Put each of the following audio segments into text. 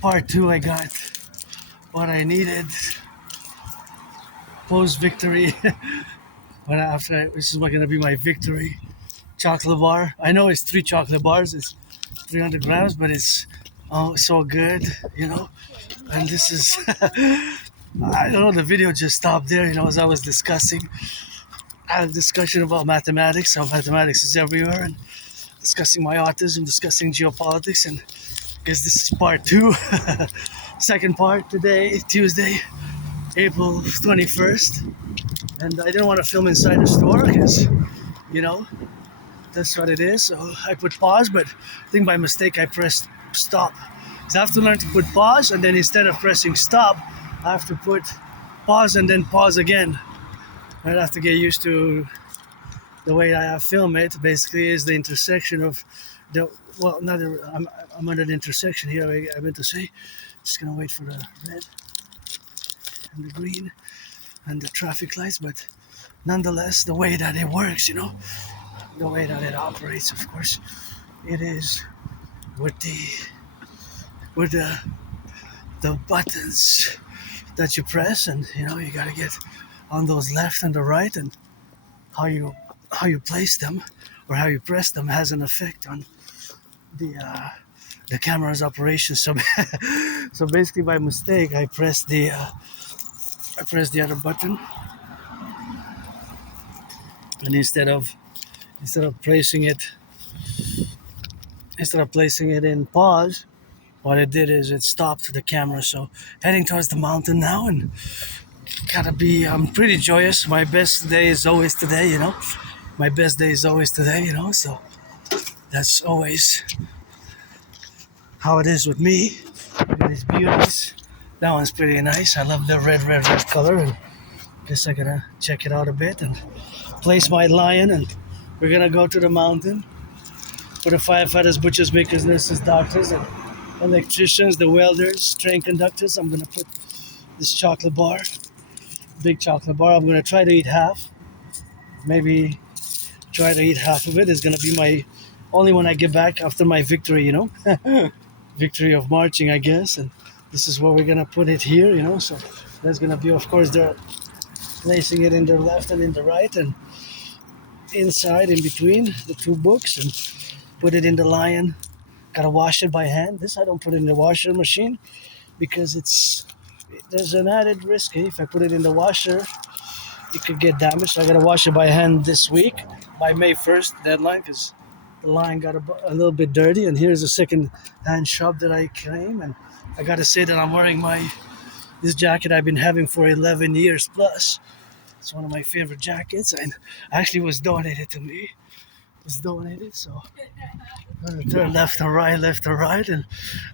Part 2, I got what I needed post-victory. This is going to be my victory chocolate bar. I know it's 3 chocolate bars, it's 300 grams, but it's so good, you know. And this is, I don't know, the video just stopped there, you know, as I was discussing. I had a discussion about mathematics, how mathematics is everywhere, and discussing my autism, discussing geopolitics, and I guess this is part 2. Second part today, Tuesday, April 21st. And I didn't want to film inside the store because, you know, that's what it is. So I put pause, but I think by mistake I pressed stop. So I have to learn to put pause, and then instead of pressing stop, I have to put pause and then pause again. I have to get used to the way I film it. Basically, is the intersection of the, well, not the, I'm under the intersection here. I meant to say, just gonna wait for the red and the green and the traffic lights, but nonetheless, the way that it works, you know, the way that it operates, of course, it is with the buttons that you press, and you know, you gotta get on those left and the right, and how you place them or how you press them has an effect on the camera's operation. So so basically by mistake I pressed the other button, and instead of placing it in pause, what it did is it stopped the camera. So heading towards the mountain now, and I'm pretty joyous. My best day is always today, you know. My best day is always today, you know. So that's always how it is with me. Look at these beauties. That one's pretty nice. I love the red color, and guess I gotta check it out a bit and place my lion, and we're gonna go to the mountain for the firefighters, butchers, bakers, nurses, doctors, and electricians, the welders, train conductors. I'm gonna put this chocolate bar, big chocolate bar. I'm gonna try to eat half. Maybe try to eat half of it. It's gonna be my only when I get back after my victory, you know. Victory of marching, I guess. And this is where we're gonna put it here, you know. So that's gonna be, of course, they're placing it in the left and in the right, and inside in between the 2 books, and put it in the lion. Gotta wash it by hand. This I don't put it in the washer machine because there's an added risk. If I put it in the washer, it could get damaged. So I gotta wash it by hand this week by May 1st deadline, because the line got a little bit dirty. And here's a second hand shop that I came, and I gotta say that I'm wearing this jacket I've been having for 11 years plus. It's one of my favorite jackets, and actually was donated to me. So I'm gonna turn left and right, and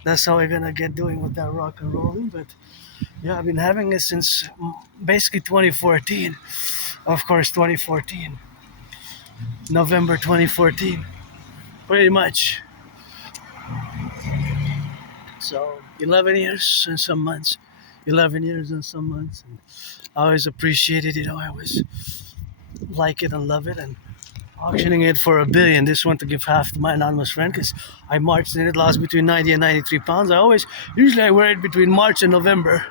that's how we're gonna get doing with that rock and rolling. But yeah, I've been having it since basically 2014. Of course, 2014. November 2014. Pretty much. So 11 years and some months. 11 years and some months. And I always appreciate it, you know. I always like it and love it, and auctioning it for $1 billion. This one to give half to my anonymous friend, because I marched in it, lost between 90 and 93 pounds. Usually I wear it between March and November.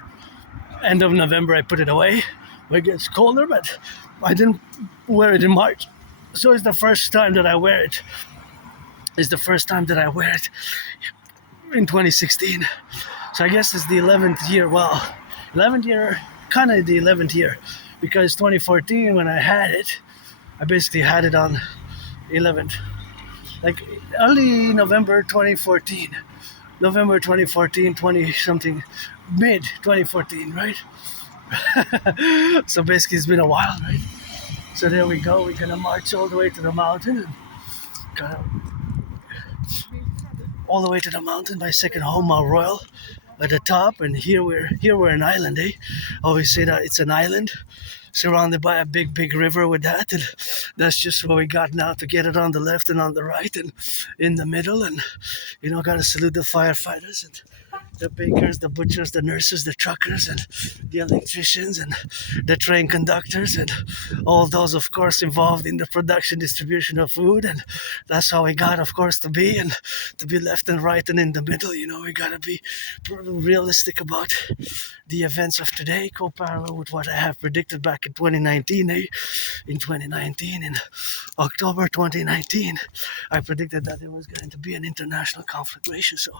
End of November I put it away. It gets colder, but I didn't wear it in March. So it's the first time that I wear it. It's the first time that I wear it in 2016. So I guess it's the 11th year. Well, 11th year, kind of the 11th year, because 2014 when I had it, I basically had it on 11th, like early November 2014, 20 something, mid 2014, right? So basically it's been a while, right? So there we go. We're gonna march all the way to the mountain, and all the way to the mountain by second home Mount Royal at the top. And here we're an island, eh? I always say that it's an island surrounded by a big river with that, and that's just what we got now, to get it on the left and on the right and in the middle. And you know, gotta salute the firefighters and the bakers, the butchers, the nurses, the truckers, and the electricians, and the train conductors, and all those, of course, involved in the production, distribution of food. And that's how we got, of course, to be left and right and in the middle. We gotta be realistic about the events of today, co-parallel with what I have predicted back in 2019. In 2019, in October 2019, I predicted that there was going to be an international conflagration. So,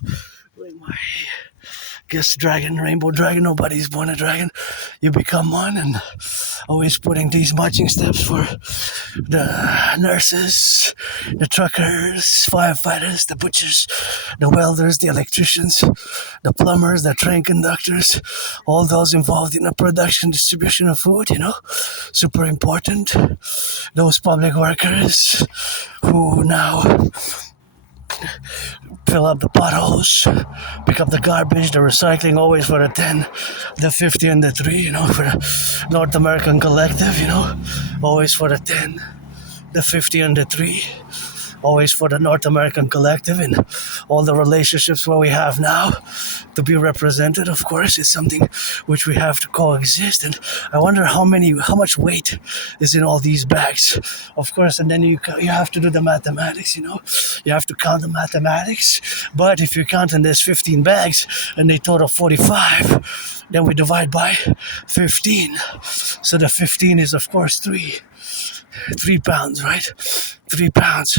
with my guess dragon, rainbow dragon, nobody's born a dragon. You become one, and always putting these marching steps for the nurses, the truckers, firefighters, the butchers, the welders, the electricians, the plumbers, the train conductors, all those involved in the production, distribution of food, super important. Those public workers who now fill up the potholes, pick up the garbage, the recycling, always for the 10, the 50, and the 3, for the North American Collective, always for the 10, the 50, and the 3, always for the North American Collective, and all the relationships where we have now to be represented, of course, is something which we have to coexist. And I wonder how much weight is in all these bags, of course. And then you have to do the mathematics, you have to count the mathematics. But if you're counting there's 15 bags and they total 45, then we divide by 15. So the 15 is, of course, 3 pounds, right? 3 pounds.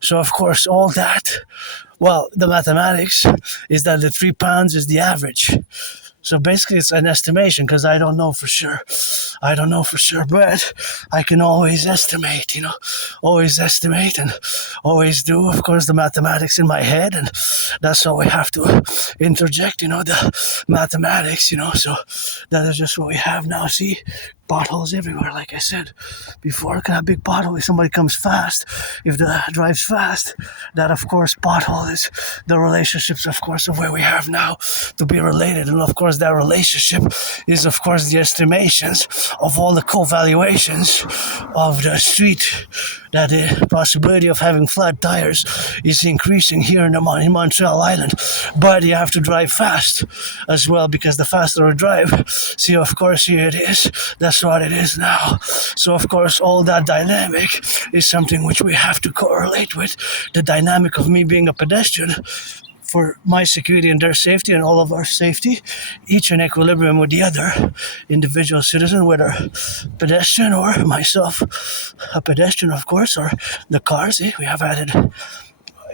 So, of course, all that, well, the mathematics is that the 3 pounds is the average. So basically it's an estimation because I don't know for sure. But I can always estimate, always estimate and always do, of course, the mathematics in my head. And that's how we have to interject, the mathematics, So that is just what we have now. See, potholes everywhere, like I said before. Look at that big pothole. If somebody comes fast, if the drives fast, that, of course, pothole is the relationships, of course, of where we have now to be related. And, of course, that relationship is, of course, the estimations of all the co-valuations of the street, that the possibility of having flat tires is increasing here in Montreal Island. But you have to drive fast as well, because the faster you drive, see, of course, here it is. That's what it is now. So, of course, all that dynamic is something which we have to correlate with the dynamic of me being a pedestrian for my security and their safety and all of our safety, each in equilibrium with the other individual citizen, whether pedestrian or myself, a pedestrian, of course, or the cars. We have added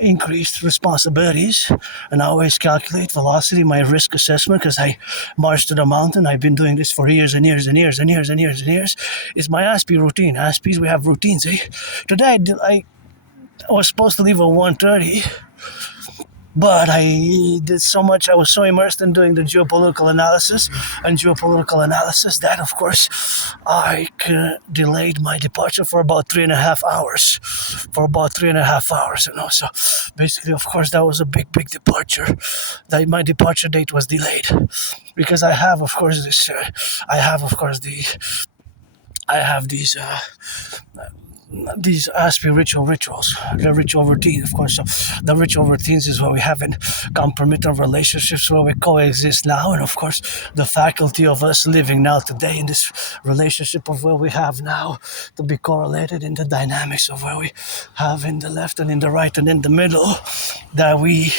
increased responsibilities, and I always calculate velocity, my risk assessment, because I march to the mountain. I've been doing this for years and years and years and years and years and years. It's my Aspie routine. Aspies, we have routines. Today I was supposed to leave at 1:30, but I did so much, I was so immersed in doing the geopolitical analysis that, of course, I delayed my departure for about 3.5 hours. So basically, of course, that was a big departure. That my departure date was delayed because I have, of course, these Aspie rituals, the ritual routine, of course. So the ritual routines is what we have in compromitted relationships where we coexist now, and of course the faculty of us living now today in this relationship of where we have now to be correlated in the dynamics of where we have in the left and in the right and in the middle, that we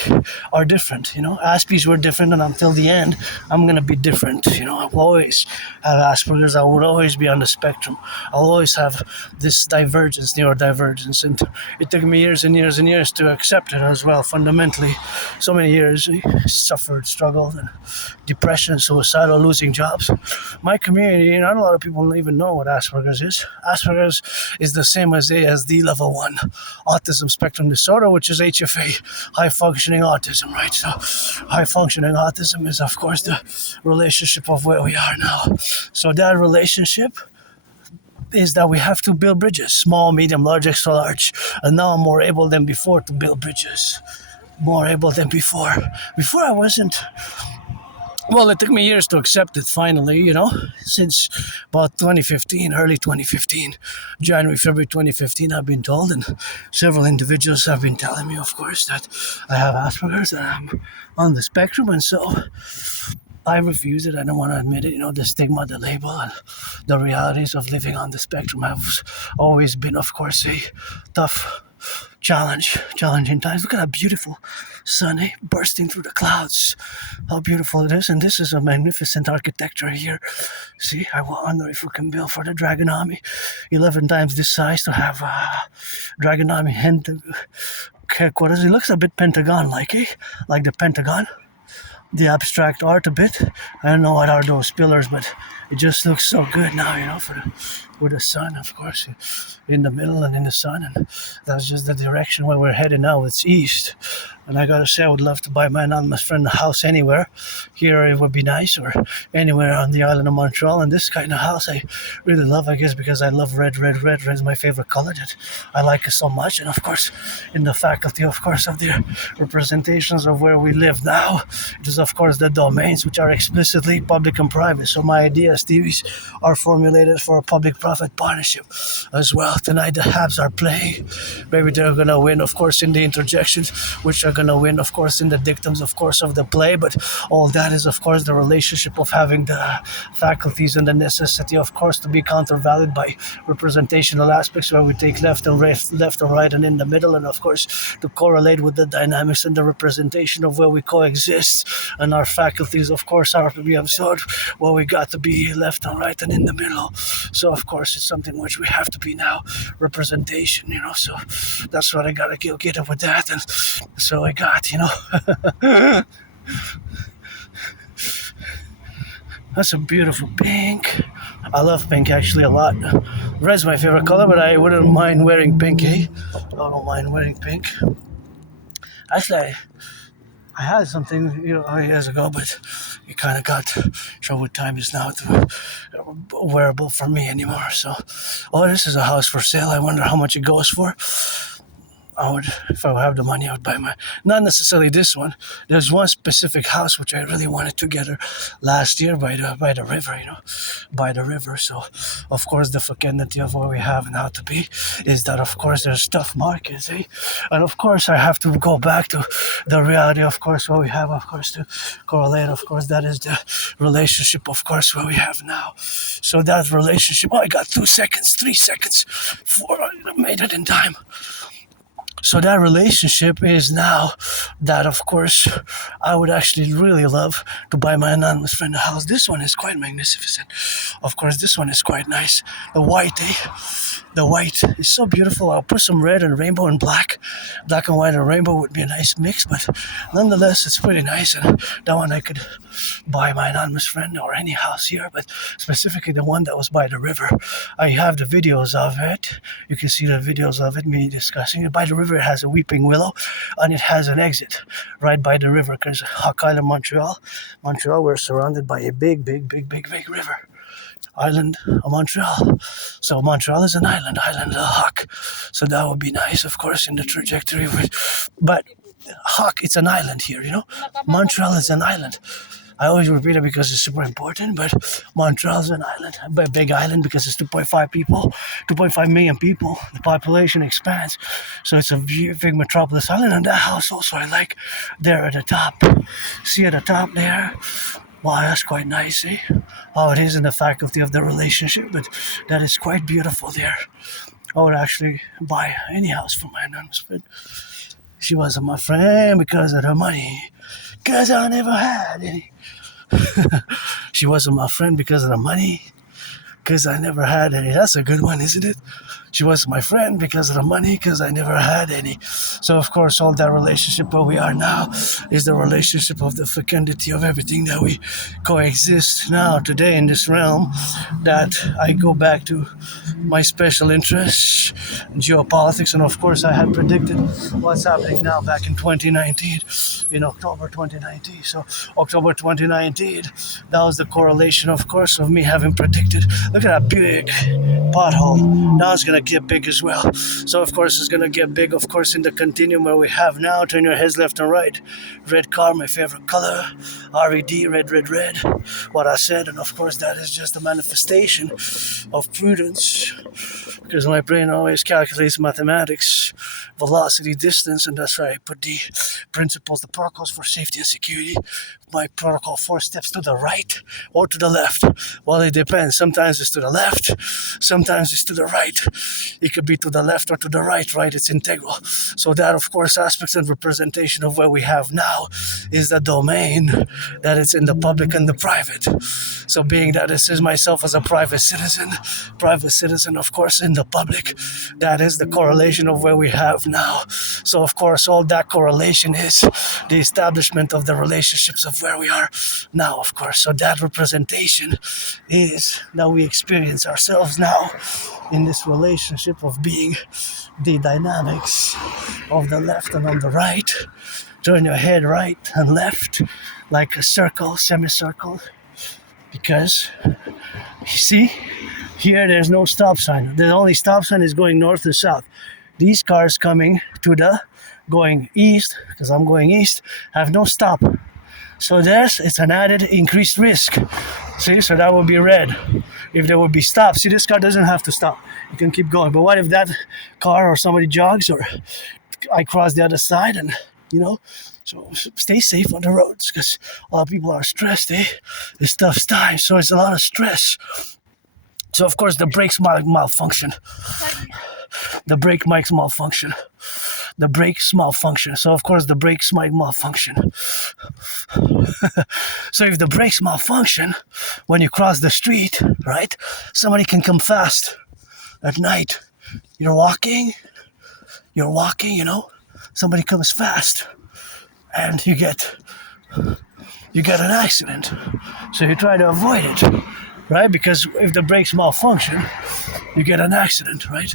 are different. Aspies were different, and until the end I'm going to be different. I'll always have Asperger's. I will always be on the spectrum. I'll always have this neurodivergence, and it took me years and years and years to accept it as well. Fundamentally, so many years, suffered, struggled, and depression, suicidal, losing jobs. My community, not a lot of people don't even know what Asperger's is. Asperger's is the same as ASD level 1 autism spectrum disorder, which is HFA, high functioning autism, right? So high functioning autism is, of course, the relationship of where we are now. So that relationship is that we have to build bridges, small, medium, large, extra large. And now I'm more able than before to build bridges. More able than before. Before I wasn't Well, it took me years to accept it finally, since about 2015, early 2015, January, February 2015, I've been told, and several individuals have been telling me, of course, that I have Asperger's and I'm on the spectrum, and so I refuse it. I don't want to admit it. The stigma, the label, and the realities of living on the spectrum have always been, of course, a tough challenging times. Look at that beautiful sun, bursting through the clouds. How beautiful it is. And this is a magnificent architecture here. See, I wonder if we can build for the Dragon Army 11 times this size to have Dragon Army headquarters. It looks a bit Pentagon-like, like the Pentagon. The abstract art a bit. I don't know what are those pillars, but it just looks so good now, with the sun, of course, in the middle and in the sun, and that's just the direction where we're heading now. It's east, and I gotta say, I would love to buy my anonymous friend a house anywhere. Here it would be nice, or anywhere on the island of Montreal. And this kind of house I really love, I guess, because I love red. Red is my favorite color. That I like it so much, and of course, in the faculty, of course, of the representations of where we live now, it is of course the domains which are explicitly public and private. So my ideas, theories, are formulated for a public-private partnership as well. Tonight the Habs are playing. Maybe they're gonna win, of course, in the interjections, which are gonna win, of course, in the dictums, of course, of the play. But all that is, of course, the relationship of having the faculties and the necessity, of course, to be countervalued by representational aspects where we take left and right and in the middle, and of course to correlate with the dynamics and the representation of where we coexist. And our faculties, of course, are to be absorbed where we got to be left and right and in the middle. So of course it's something which we have to be now, representation, so that's what I gotta get up with that. And so I got, that's a beautiful pink. I love pink actually a lot. Red's my favorite color, but I wouldn't mind wearing pink, I don't mind wearing pink. Actually, I had something, years ago, but it kind of got show what time is now to wearable for me anymore. So, this is a house for sale. I wonder how much it goes for. If I would have the money, I would buy not necessarily this one. There's one specific house which I really wanted to get her last year by the river, by the river. So, of course, the fecundity of what we have now to be is that, of course, there's tough markets, and of course, I have to go back to the reality, of course, what we have, of course, to correlate. Of course, that is the relationship, of course, what we have now. So that relationship, I got 2 seconds, 3 seconds, 4, I made it in time. So that relationship is now that, of course, I would actually really love to buy my anonymous friend a house. This one is quite magnificent. Of course, this one is quite nice. The white, The white is so beautiful. I'll put some red and rainbow and black. Black and white and rainbow would be a nice mix, but nonetheless, it's pretty nice. And that one I could buy my anonymous friend or any house here, but specifically the one that was by the river. I have the videos of it. You can see the videos of it, me discussing it. By the river, it has a weeping willow, and it has an exit right by the river, because Hawk Island, Montreal, we're surrounded by a big river. Island of Montreal. So Montreal is an island of Hawk. So that would be nice, of course, in the trajectory. But Hawk, it's an island here, Montreal is an island. I always repeat it because it's super important, but Montreal is an island, a big island, because it's 2.5 million people. The population expands. So it's a big metropolis island, and that house also I like there at the top. See at the top there? Wow, that's quite nice, how it is in the faculty of the relationship, but that is quite beautiful there. I would actually buy any house for my anonymous friend. She wasn't my friend because of her money, because I never had any. She wasn't my friend because of the money, because I never had any. That's a good one, isn't it? She was my friend because of the money, because I never had any. So, of course, all that relationship where we are now is the relationship of the fecundity of everything that we coexist now, today, in this realm, that I go back to my special interests, geopolitics, and, of course, I had predicted what's happening now back in 2019, in October 2019. So, October 2019, that was the correlation, of course, of me having predicted. Look at that big pothole. Now it's going to get big as well. So, of course, it's going to get big, of course, in the continuum where we have now. Turn your heads left and right. Red car, my favorite color. RED, red, what I said, and of course that is just a manifestation of prudence, because my brain always calculates mathematics, velocity, distance, and that's why I put the principles, the protocols for safety and security. My protocol 4 steps to the right or to the left. Well, it depends. Sometimes it's to the left, sometimes it's to the right. It could be to the left or to the right, right? It's integral. So that, of course, aspects and representation of where we have now is the domain that it's in the public and the private. So being that this is myself as a private citizen, of course, in the public, that is the correlation of where we have now. So, of course, all that correlation is the establishment of the relationships of where we are now, of course. So that representation is that we experience ourselves now in this relationship of being the dynamics of the left and on the right. Turn your head right and left like a circle, semicircle, because you see, here there's no stop sign. The only stop sign is going north and south. These cars going east, because I'm going east, have no stop. So it's an added increased risk. See, so that would be red. If there would be stops, see, this car doesn't have to stop. You can keep going. But what if that car or somebody jogs, or I cross the other side, and so stay safe on the roads, because a lot of people are stressed, It's tough time, so it's a lot of stress. So of course the brakes might malfunction. The brake might malfunction. So of course the brakes might malfunction. So if the brakes malfunction when you cross the street, right? Somebody can come fast at night. You're walking, somebody comes fast and you get an accident. So you try to avoid it, right? Because if the brakes malfunction, you get an accident, right?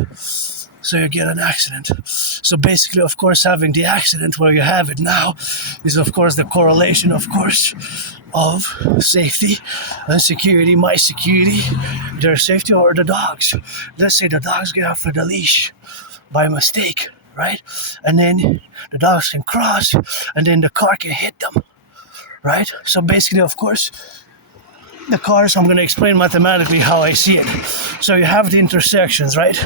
So basically, of course, having the accident where you have it now is, of course, the correlation, of course, of safety and security, my security, their safety, or the dogs. Let's say the dogs get off of the leash by mistake, right? And then the dogs can cross, and then the car can hit them, right? So basically, of course, the cars, I'm going to explain mathematically how I see it. So you have the intersections, right?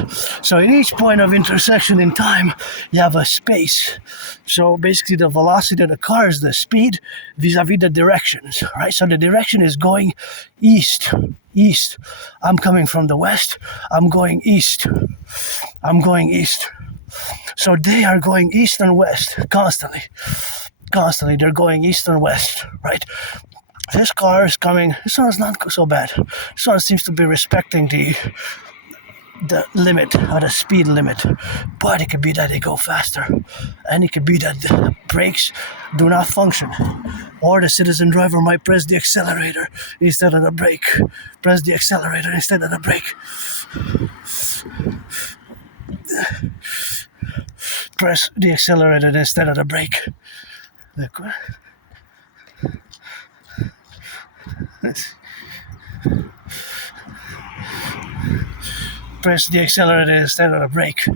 So in each point of intersection in time, you have a space. So basically the velocity of the car is the speed vis-a-vis the directions, right? So the direction is going east. I'm coming from the west. I'm going east. So they are going east and west constantly. They're going east and west, right? This car is coming. This one is not so bad. This one seems to be respecting the limit, or the speed limit. But it could be that they go faster, and it could be that the brakes do not function, or the citizen driver might press the accelerator instead of the brake. Press the accelerator instead of the brake. Press the accelerator instead of the brake. Press the accelerator instead of the brake.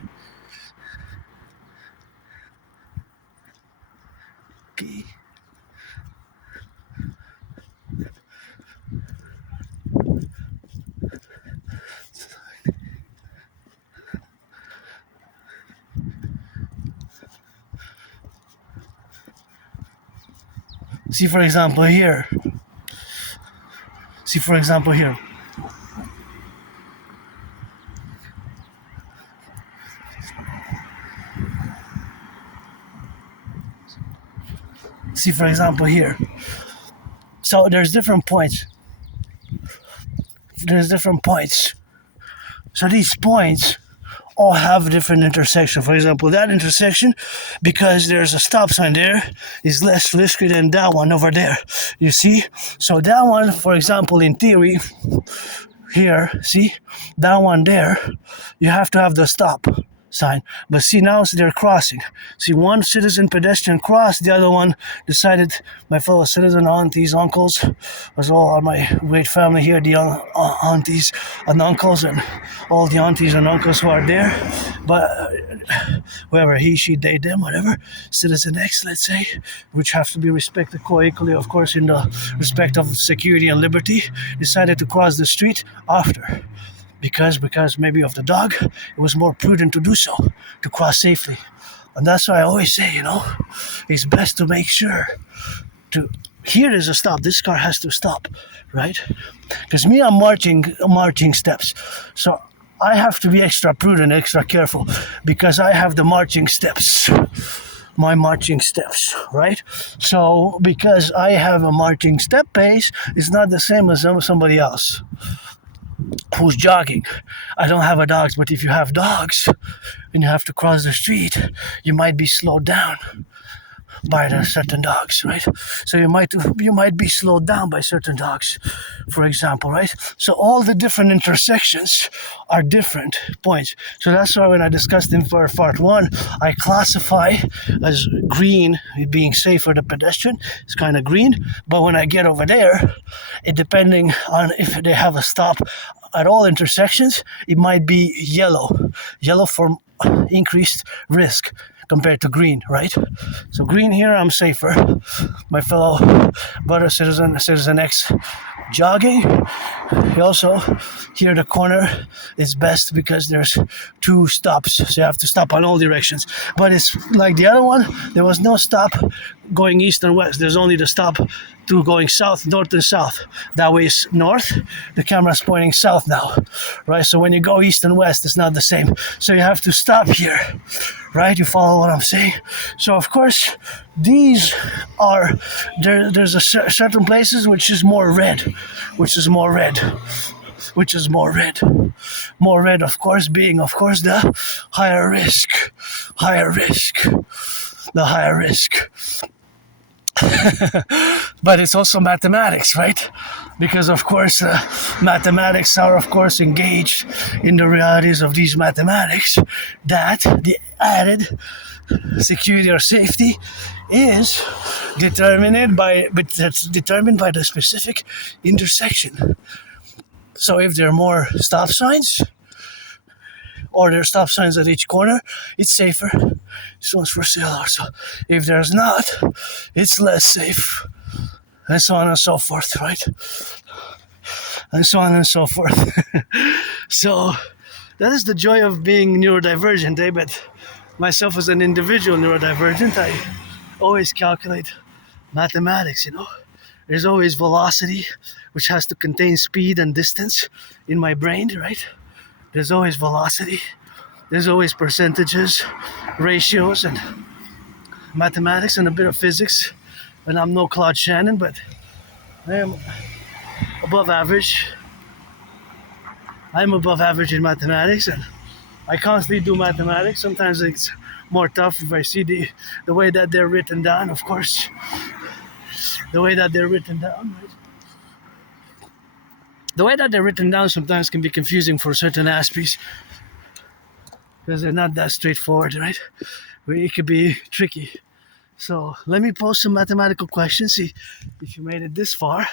Okay. See, for example, here. See, for example, here. So there's different points. So these points all have different intersections. For example, that intersection, because there's a stop sign there, is less risky than that one over there. You see? So that one, for example, in theory, here, see? That one there, you have to have the stop. sign. But see, now they're crossing. See, one citizen pedestrian crossed, the other one decided, my fellow citizen, aunties, uncles, as well all my great family here, the aunties and uncles, and all the aunties and uncles who are there. But whoever, he, she, they, them, whatever, citizen X, let's say, which have to be respected co-equally, of course, in the respect of security and liberty, decided to cross the street after. Because maybe of the dog, it was more prudent to do so, to cross safely. And that's why I always say, it's best to make sure to, here is a stop, this car has to stop, right? Because me, I'm marching steps. So I have to be extra prudent, extra careful, because I have the marching steps. My marching steps, right? So because I have a marching step pace, it's not the same as somebody else who's jogging. I don't have a dogs, but if you have dogs and you have to cross the street, you might be slowed down by the certain dogs, right? So you might be slowed down by certain dogs, for example, right? So all the different intersections are different points. So that's why when I discussed in part 1, I classify as green being safe for the pedestrian. It's kind of green, but when I get over there, it depending on if they have a stop at all intersections, it might be yellow for increased risk compared to green, right? So green here, I'm safer. My fellow brother citizen X jogging. He also, here the corner is best because there's 2 stops, so you have to stop on all directions. But it's like the other one, there was no stop going east and west. There's only the stop to going south, north and south. That way is north. The camera's pointing south now, right? So when you go east and west, it's not the same. So you have to stop here, right? You follow what I'm saying? So of course, these are, there's a certain places which is more red. More red, of course, being, of course, the higher risk. The higher risk. But it's also mathematics, right? Because of course mathematics are of course engaged in the realities of these mathematics, that the added security or safety is determined by the specific intersection. So if there are more stop signs, or there are stop signs at each corner, it's safer. This one's for sale also. If there's not, it's less safe. And so on and so forth, right? And so on and so forth. So that is the joy of being neurodivergent, But myself as an individual neurodivergent, I always calculate mathematics, There's always velocity, which has to contain speed and distance in my brain, right? There's always velocity. There's always percentages, ratios, and mathematics and a bit of physics. And I'm no Claude Shannon, but I am above average. I'm above average in mathematics, and I constantly do mathematics. Sometimes it's more tough if I see the way that they're written down, of course. The way that they're written down, right? The way that they're written down sometimes can be confusing for certain aspects because they're not that straightforward, right? It could be tricky. So let me pose some mathematical questions, see if you made it this far.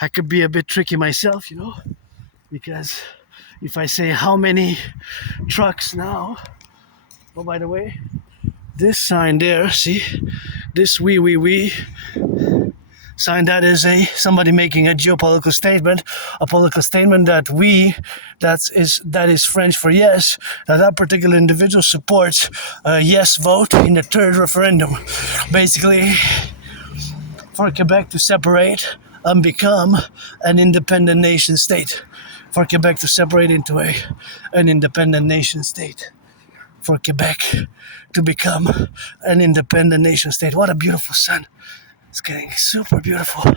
I could be a bit tricky myself, because if I say how many trucks now, oh, by the way, this sign there, see, this we sign, that is somebody making a geopolitical statement, a political statement that that is French for yes, that particular individual supports a yes vote in the 3rd referendum, basically for Quebec to separate and become an independent nation state, for Quebec to separate into an independent nation state, for Quebec to become an independent nation state. What a beautiful sun. It's getting super beautiful.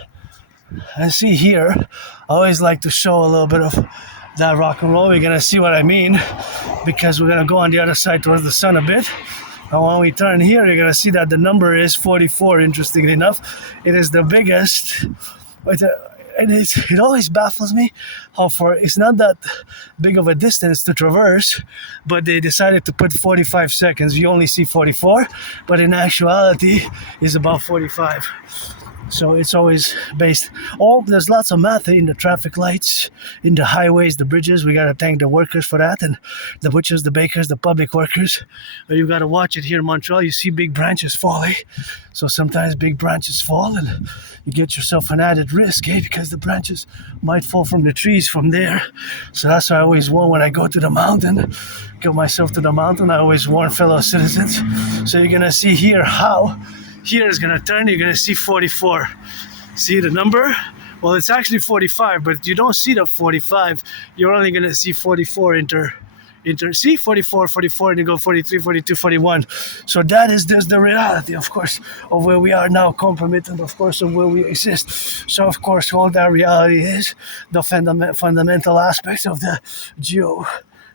And see here, I always like to show a little bit of that rock and roll. We're going to see what I mean, because we're going to go on the other side towards the sun a bit. And when we turn here, you're going to see that the number is 44, interestingly enough. It is the biggest it always baffles me how far it's not that big of a distance to traverse, but they decided to put 45 seconds. You only see 44, but in actuality it's about 45. So it's always based. There's lots of math in the traffic lights, in the highways, the bridges. We gotta thank the workers for that, and the butchers, the bakers, the public workers. But you gotta watch it here in Montreal. You see big branches falling, so sometimes big branches fall, and you get yourself an added risk, because the branches might fall from the trees from there. So that's why I always warn when I go to the mountain, get myself to the mountain. I always warn fellow citizens. So you're gonna see here how. Here is going to turn, you're going to see 44. See the number? Well, it's actually 45, but you don't see the 45. You're only going to see 44 see 44, 44, and you go 43, 42, 41. So that is just the reality, of course, of where we are now, compromitted, of course, of where we exist. So, of course, all that reality is the fundamental aspects of the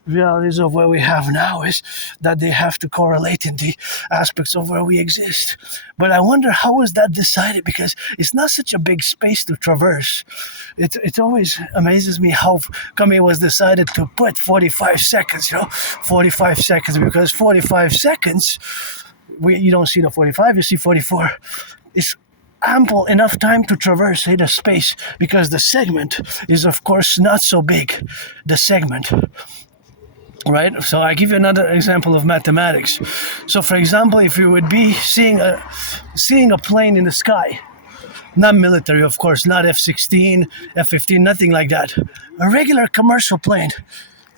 realities of where we have now is that they have to correlate in the aspects of where we exist. But I wonder, how is that decided? Because it's not such a big space to traverse. It always amazes me how come it was decided to put 45 seconds, 45 seconds, because 45 seconds, you don't see the 45, you see 44. It's ample enough time to traverse the space, because the segment is, of course, not so big, the segment. Right? So I give you another example of mathematics. So for example, if you would be seeing a plane in the sky, not military, of course, not F-16, F-15, nothing like that. A regular commercial plane.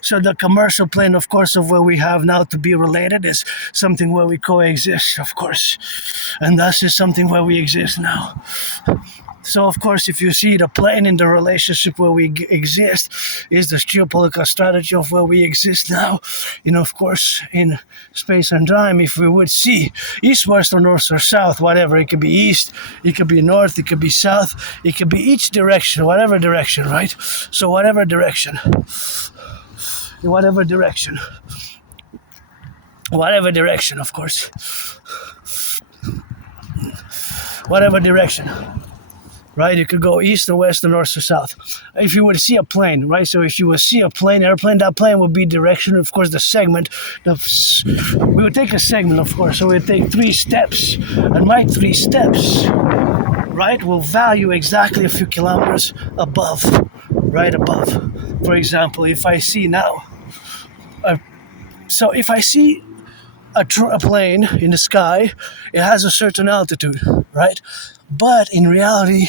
So the commercial plane, of course, of where we have now to be related is something where we coexist, of course. And thus is something where we exist now. So, of course, if you see the plane in the relationship where we exist is the geopolitical strategy of where we exist now. Of course, in space and time, if we would see east, west, or north, or south, whatever, it could be east, it could be north, it could be south, it could be each direction, whatever direction, right? So whatever direction, of course, whatever direction. Right, you could go east or west or north or south. If you would see a plane, right? So if you would see a plane, airplane, that plane would be direction. Of course, the segment. We would take a segment, of course. So we would take 3 steps, and my 3 steps, right, will value exactly a few kilometers above, right above. For example, if I see now, if I see a plane in the sky, it has a certain altitude, right? But in reality,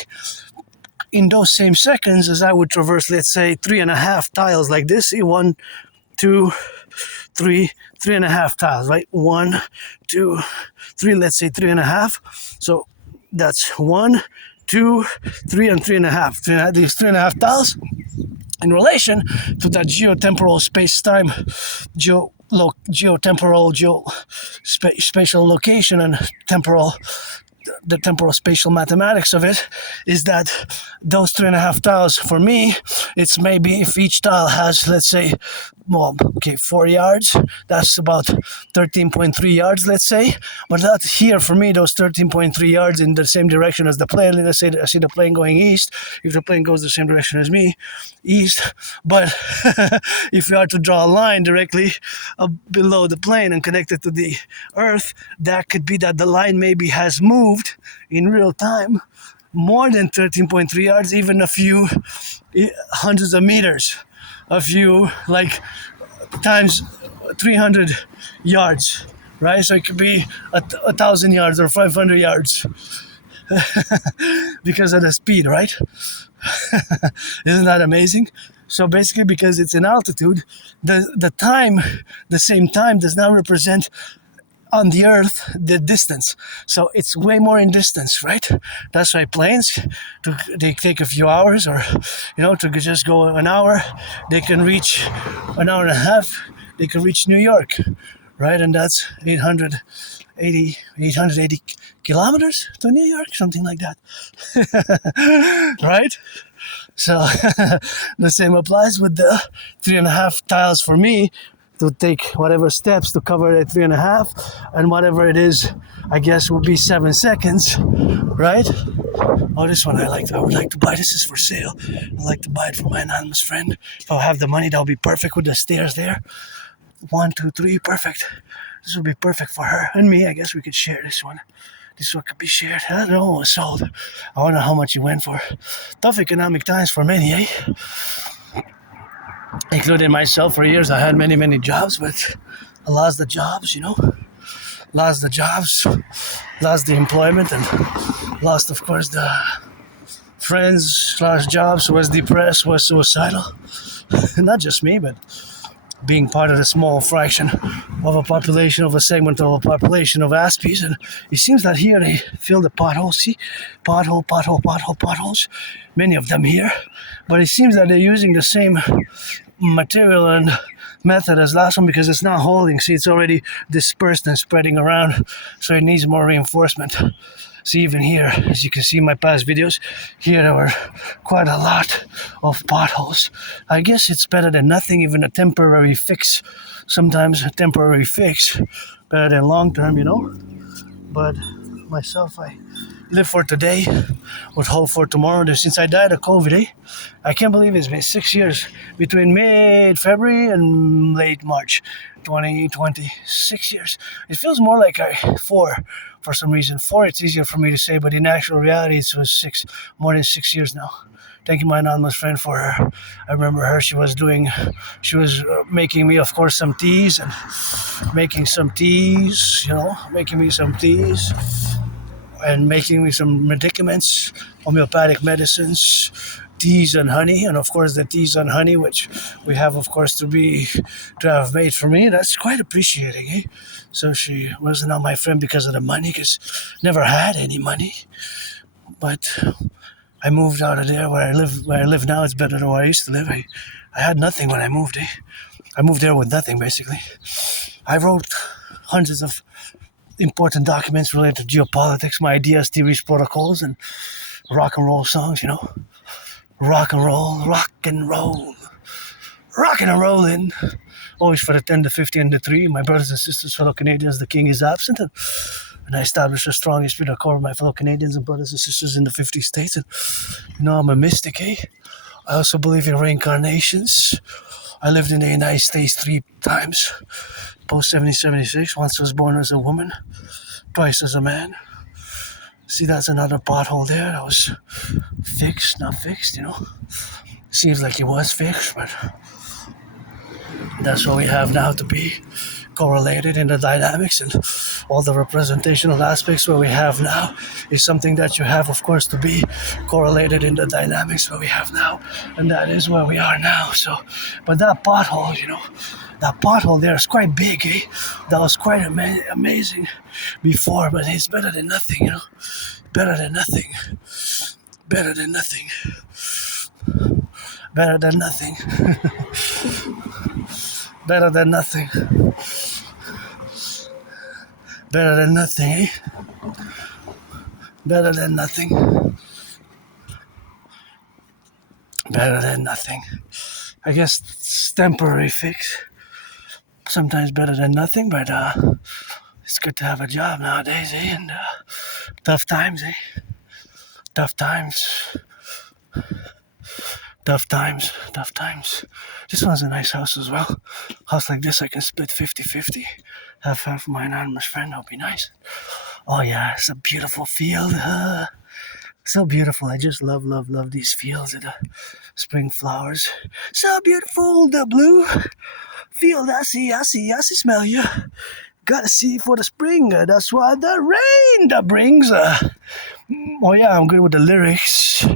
in those same seconds, as I would traverse, let's say 3.5 tiles like this, 1, 2, 3, 3.5 tiles, right? 1, 2, 3, let's say 3.5. So that's 1, 2, 3, and 3.5. These 3.5 tiles in relation to that geotemporal space-time, spatial location and the temporal spatial mathematics of it is that those 3.5 tiles for me, it's maybe if each tile has, let's say, 4 yards, that's about 13.3 yards, let's say. But that here for me, those 13.3 yards in the same direction as the plane. Let's say I see the plane going east. If the plane goes the same direction as me, east. But if we are to draw a line directly below the plane and connect it to the earth, that could be that the line maybe has moved in real time more than 13.3 yards, even a few hundreds of meters, a few like times 300 yards, right? So it could be 1,000 yards or 500 yards because of the speed, right? Isn't that amazing? So basically, because it's in altitude, the time, the same time does not represent on the earth the distance. So it's way more in distance, right? That's why planes, they take a few hours, or to just go an hour, they can reach an hour and a half, they can reach New York, right? And that's 880 kilometers to New York, something like that. Right? So the same applies with the 3.5 tiles for me. to take whatever steps to cover the 3.5, and whatever it is, I guess will be 7 seconds, right? Oh, this one I would like to buy. This is for sale. I'd like to buy it for my anonymous friend. If I have the money, that'll be perfect with the stairs there. 1, 2, 3, perfect. This would be perfect for her and me. I guess we could share this one. This one could be shared. I don't know, it's sold. I wonder how much it went for. Tough economic times for many, eh? Including myself. For years, I had many jobs, but I lost the jobs, lost the jobs, lost the employment, and lost, of course, the friends, lost jobs, was depressed, was suicidal. Not just me, but being part of a small fraction of a population, of a segment of a population of Aspies. And it seems that here they fill the potholes. See? Potholes. Many of them here. But it seems that they're using the same material and method as last one, because it's not holding. See, it's already dispersed and spreading around, so it needs more reinforcement. See, even here, as you can see in my past videos, here there were quite a lot of potholes. I guess it's better than nothing, even a temporary fix. Sometimes a temporary fix better than long term, But myself, I live for today with hope for tomorrow. Since I died of COVID, I can't believe it's been 6 years between mid-February and late March 2020. 6 years. It feels more like 4 for some reason. 4, it's easier for me to say, but in actual reality, it was 6, more than 6 years now. Thank you, my anonymous friend, for her. I remember her. She was making me, of course, some teas and making me some teas and making me some medicaments, homeopathic medicines, teas and honey, and of course the teas and honey, which we have, of course, to have made for me. That's quite appreciating, eh? So she was not my friend because of the money, because never had any money. But I moved out of there. Where I live now, it's better than where I used to live. I had nothing when I moved, eh? I moved there with nothing, basically. I wrote hundreds of important documents related to geopolitics, my ideas, theories, protocols, and rock and roll songs, Rock and rollin'. Always for the 10, the 50, and the 3. My brothers and sisters, fellow Canadians, the king is absent. And I established a strong esprit de corps with my fellow Canadians and brothers and sisters in the 50 states. And, I'm a mystic, eh? I also believe in reincarnations. I lived in the United States 3 times. Post 1776. Once I was born as a woman. Twice as a man. See, that's another pothole there. That was not fixed, Seems like it was fixed, but that's what we have now to be correlated in the dynamics, and all the representational aspects where we have now is something that you have, of course, to be correlated in the dynamics where we have now, and that is where we are now. So, but that pothole, that pothole there is quite big, eh? That was quite amazing before, but it's better than nothing, Better than nothing. Better than nothing. Better than nothing. Better than nothing. Better than nothing, eh? Better than nothing. Better than nothing. I guess it's temporary fix. Sometimes better than nothing, but it's good to have a job nowadays, eh? And tough times, eh? Tough times. This one's a nice house as well. House like this, I can split 50-50. Have half my anonymous friend, that'll be nice. Oh yeah, it's a beautiful field. So beautiful. I just love these fields and the spring flowers. So beautiful, the blue field. I see, smell you. Gotta see for the spring. That's why the rain that brings. Oh yeah, I'm good with the lyrics.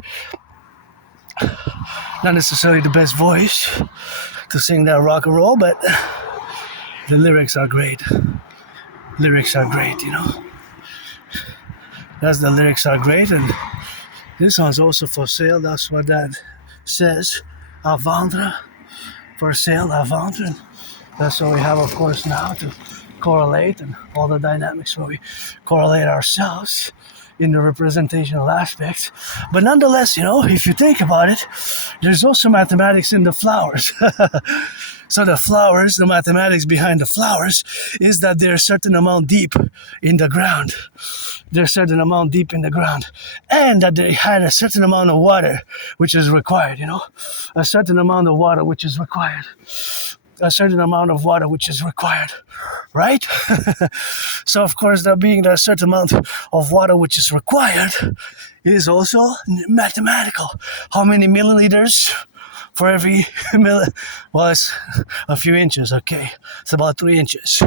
Not necessarily the best voice to sing that rock and roll, but the lyrics are great. Lyrics are great, That's the lyrics are great, and this one's also for sale. That's what that says. À vendre. For sale, à vendre. That's what we have, of course, now to correlate, and all the dynamics where we correlate ourselves in the representational aspects. But nonetheless, if you think about it, there's also mathematics in the flowers. So the flowers, the mathematics behind the flowers is that they're a certain amount deep in the ground. They're a certain amount deep in the ground. And that they had a certain amount of water which is required, a certain amount of water which is required. A certain amount of water which is required, right? So of course, there being a certain amount of water which is required is also mathematical. How many milliliters for every well, it's a few inches, okay? It's about 3 inches.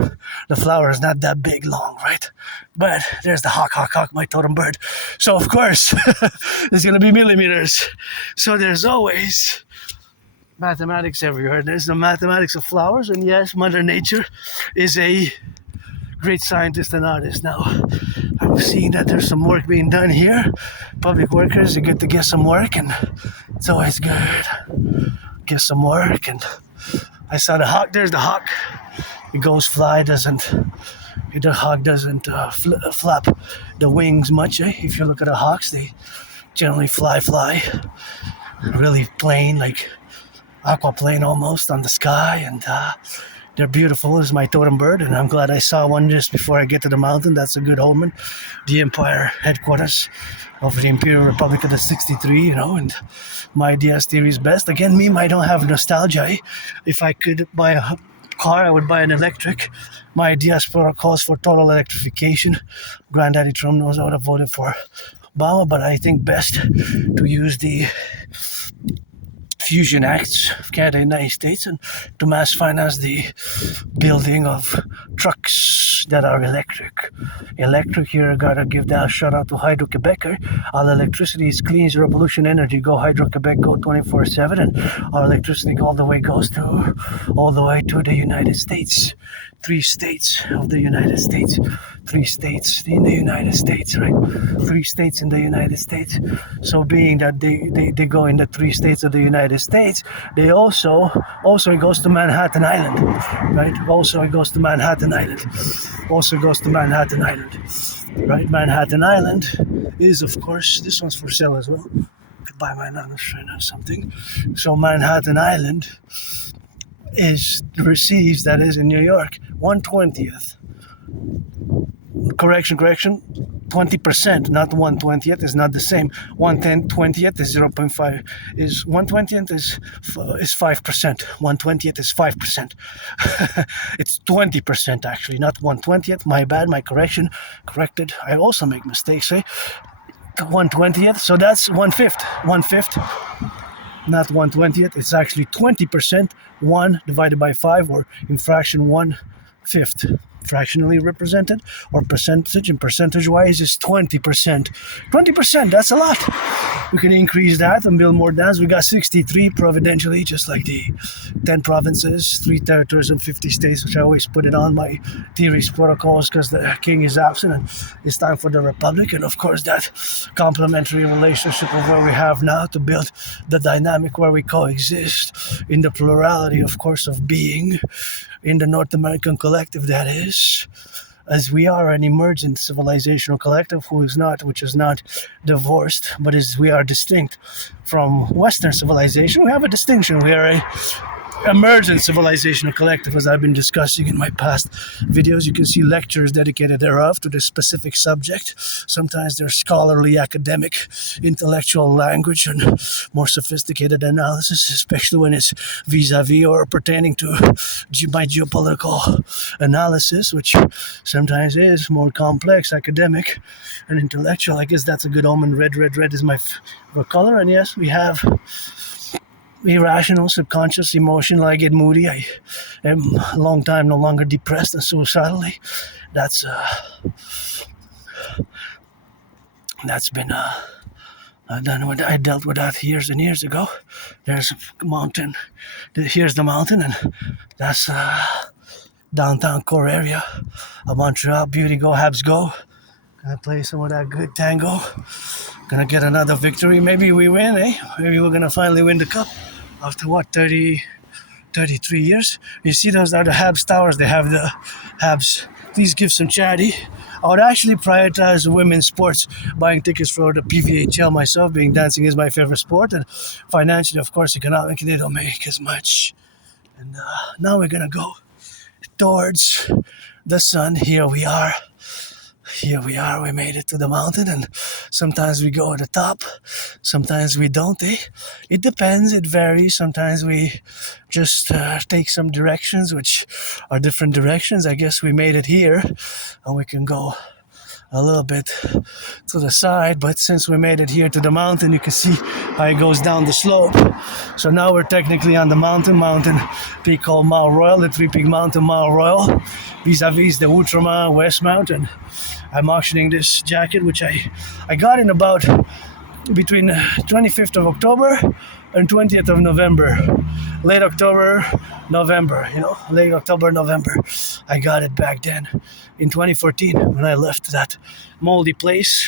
The flower is not that big long, right? But there's the hawk, my totem bird. So of course, it's gonna be millimeters. So there's always mathematics everywhere. There's the mathematics of flowers, and yes, Mother Nature is a great scientist and artist. Now, I'm seeing that there's some work being done here. Public workers, you get to get some work, and it's always good. Get some work, and I saw the hawk. There's the hawk. It goes fly, the hawk doesn't flap the wings much. If you look at the hawks, they generally fly, really plain, like aquaplane almost on the sky, and they're beautiful. This is my totem bird, and I'm glad I saw one just before I get to the mountain. That's a good omen. The Empire headquarters of the Imperium Republic of the 63, and my ideas theory is best. Again, I don't have nostalgia. If I could buy a car, I would buy an electric. My ideas protocols for total electrification. Granddaddy Trump knows I would have voted for Obama, but I think best to use the Fusion Acts of Canada and the United States and to mass finance the building of trucks that are electric. Electric here, gotta give that shout out to Hydro-Quebec. Our electricity is clean, zero pollution energy. Go Hydro-Quebec, go 24/7, and our electricity all the way to the United States. 3 states of the United States. 3 states in the United States, right? 3 states in the United States. So being that they go in the 3 states of the United States, they also it goes to Manhattan Island, right? Also it goes to Manhattan Island. Right? Manhattan Island is, of course, this one's for sale as well. I could buy mine on the shrine or something. So Manhattan Island receives, that is in New York, 1/20th. Correction, 20%, not 1/20th, is not the same. 1/20th is 0.5, is 1/20th is 5%. 1/20th is 5%. It's 20% actually, not 1/20th. My bad, my corrected. I also make mistakes, 1/20th, so that's 1/5. 1/5. Not 1/20th, it's actually 20%, 1 divided by 5, or in fraction 1/5. Fractionally represented, or percentage, and percentage-wise is 20%. 20%, that's a lot. We can increase that and build more dams. We got 63 providentially, just like the 10 provinces, 3 territories, and 50 states, which I always put it on my theories protocols because the king is absent and it's time for the republic. And of course, that complementary relationship of where we have now to build the dynamic where we coexist in the plurality, of course, of being in the North American collective, that is, as we are an emergent civilizational collective which is not divorced, but we are distinct from Western civilization. We have a distinction. We are a emergent civilizational collective, as I've been discussing in my past videos. You can see lectures dedicated thereof to this specific subject. Sometimes they're scholarly, academic, intellectual language and more sophisticated analysis, especially when it's vis-a-vis or pertaining to my geopolitical analysis, which sometimes is more complex, academic, and intellectual. I guess that's a good omen. Red is my favorite color. And yes, we have irrational, subconscious emotion. I get moody. I am a long time no longer depressed and suicidally. That's been done with. I dealt with that years and years ago. There's a mountain. Here's the mountain, and that's downtown core area of Montreal. Beauty, go Habs, go! Gonna play some of that good tango. Gonna get another victory. Maybe we win, Maybe we're gonna finally win the cup after 33 years. You see, those are the Habs towers. They have the Habs. Please give some charity. I would actually prioritize women's sports, buying tickets for the PVHL myself, being dancing is my favorite sport, and financially, of course, economically, they don't make as much. And now we're gonna go towards the sun. Here we are. Here we are. We made it to the mountain, and sometimes we go to the top, sometimes we don't. It depends. It varies. Sometimes we just take some directions, which are different directions. I guess we made it here, and we can go a little bit to the side, but since we made it here to the mountain, you can see how it goes down the slope. So now we're technically on the mountain peak called Mount Royal, the three-peak mountain Mount Royal, vis-a-vis the Outremont West Mountain. I'm auctioning this jacket, which I got in about between 25th of October and 20th of November. Late October, November, late October, November. I got it back then in 2014 when I left that moldy place.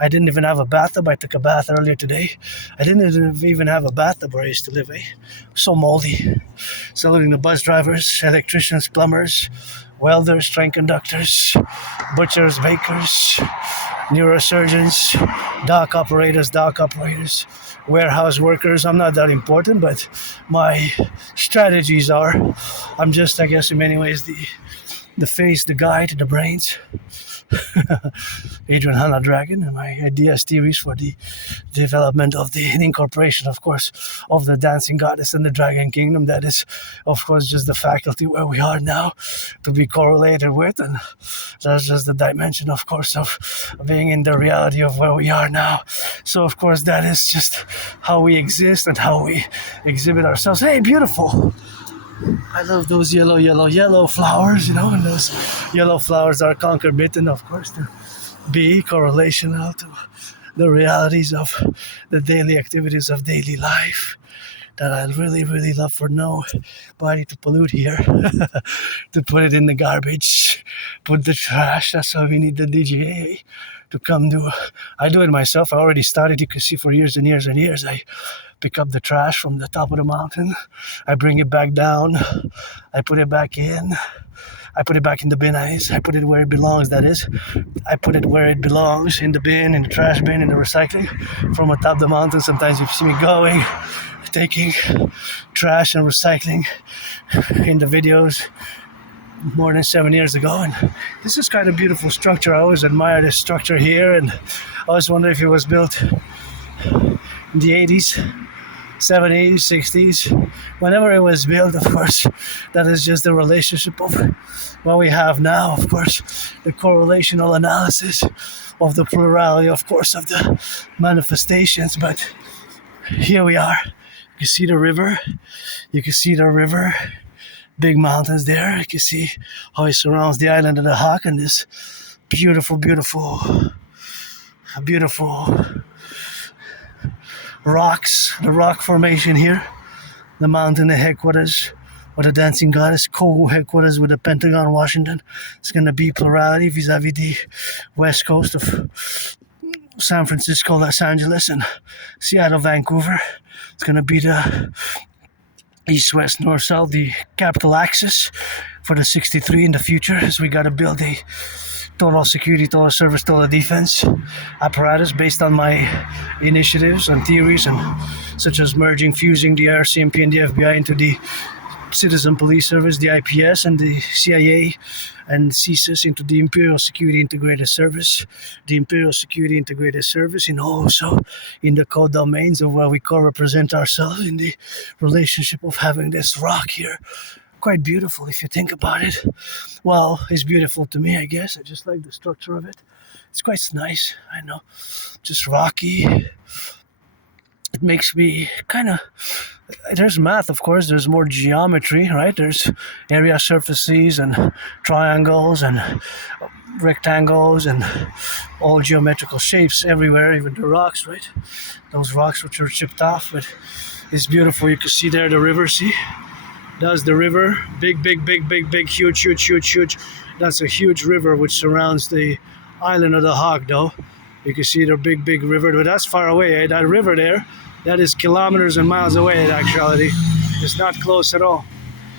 I didn't even have a bathtub. I took a bath earlier today. I didn't even have a bathtub where I used to live. So moldy. Saluting the bus drivers, electricians, plumbers, welders, train conductors, butchers, bakers, neurosurgeons, dock operators, warehouse workers. I'm not that important, but my strategies are. I'm just, I guess, in many ways, the face, the guide, the brains. Adrian Hanna Dragon, and my ideas, theories for the development of the incorporation, of course, of the dancing goddess and the dragon kingdom. That is, of course, just the faculty where we are now to be correlated with, and that's just the dimension, of course, of being in the reality of where we are now. So, of course, that is just how we exist and how we exhibit ourselves. Hey, beautiful! I love those yellow flowers, and those yellow flowers are concomitant, of course, to be correlational to the realities of the daily activities of daily life that I really, really love for nobody to pollute here, to put it in the garbage, put the trash. That's why we need the DGA to come do. I do it myself. I already started. You can see for years and years and years. I pick up the trash from the top of the mountain. I bring it back down. I put it back in. I put it back in the bin. I put it where it belongs, that is. I put it where it belongs, in the bin, in the trash bin, in the recycling. From atop the mountain, sometimes you see me going, taking trash and recycling in the videos more than 7 years ago. And this is kind of beautiful structure. I always admire this structure here, and I always wonder if it was built in the 80s, 70s, 60s, whenever it was built. Of course, that is just the relationship of what we have now. Of course, the correlational analysis of the plurality, of course, of the manifestations. But here we are. You can see the river. Big mountains there. You can see how it surrounds the island of the Hawk, and this beautiful rocks, the rock formation here, the mountain, the headquarters of the dancing goddess, co-headquarters with the Pentagon, Washington. It's going to be plurality vis-a-vis the west coast of San Francisco, Los Angeles, and Seattle, Vancouver. It's going to be the east, west, north, south, the capital axis for the 63 in the future, as we got to build a total security, total service, total defense apparatus based on my initiatives and theories, and such as merging, fusing the RCMP and the FBI into the Citizen Police Service, the IPS, and the CIA and CSIS into the Imperial Security Integrated Service, the Imperial Security Integrated Service, and also in the co-domains of where we co-represent ourselves in the relationship of having this rock here. Quite beautiful if you think about it. Well, it's beautiful to me, I guess. I just like the structure of it. It's quite nice, I know. Just rocky. It makes me kind of... There's math, of course. There's more geometry, right? There's area surfaces and triangles and rectangles and all geometrical shapes everywhere, even the rocks, right? Those rocks which are chipped off, but it's beautiful. You can see there the river, see? That's the river. Big, huge. That's a huge river which surrounds the island of the Hawk, though. You can see the big river, but that's far away. That river there, that is kilometers and miles away in actuality. It's not close at all,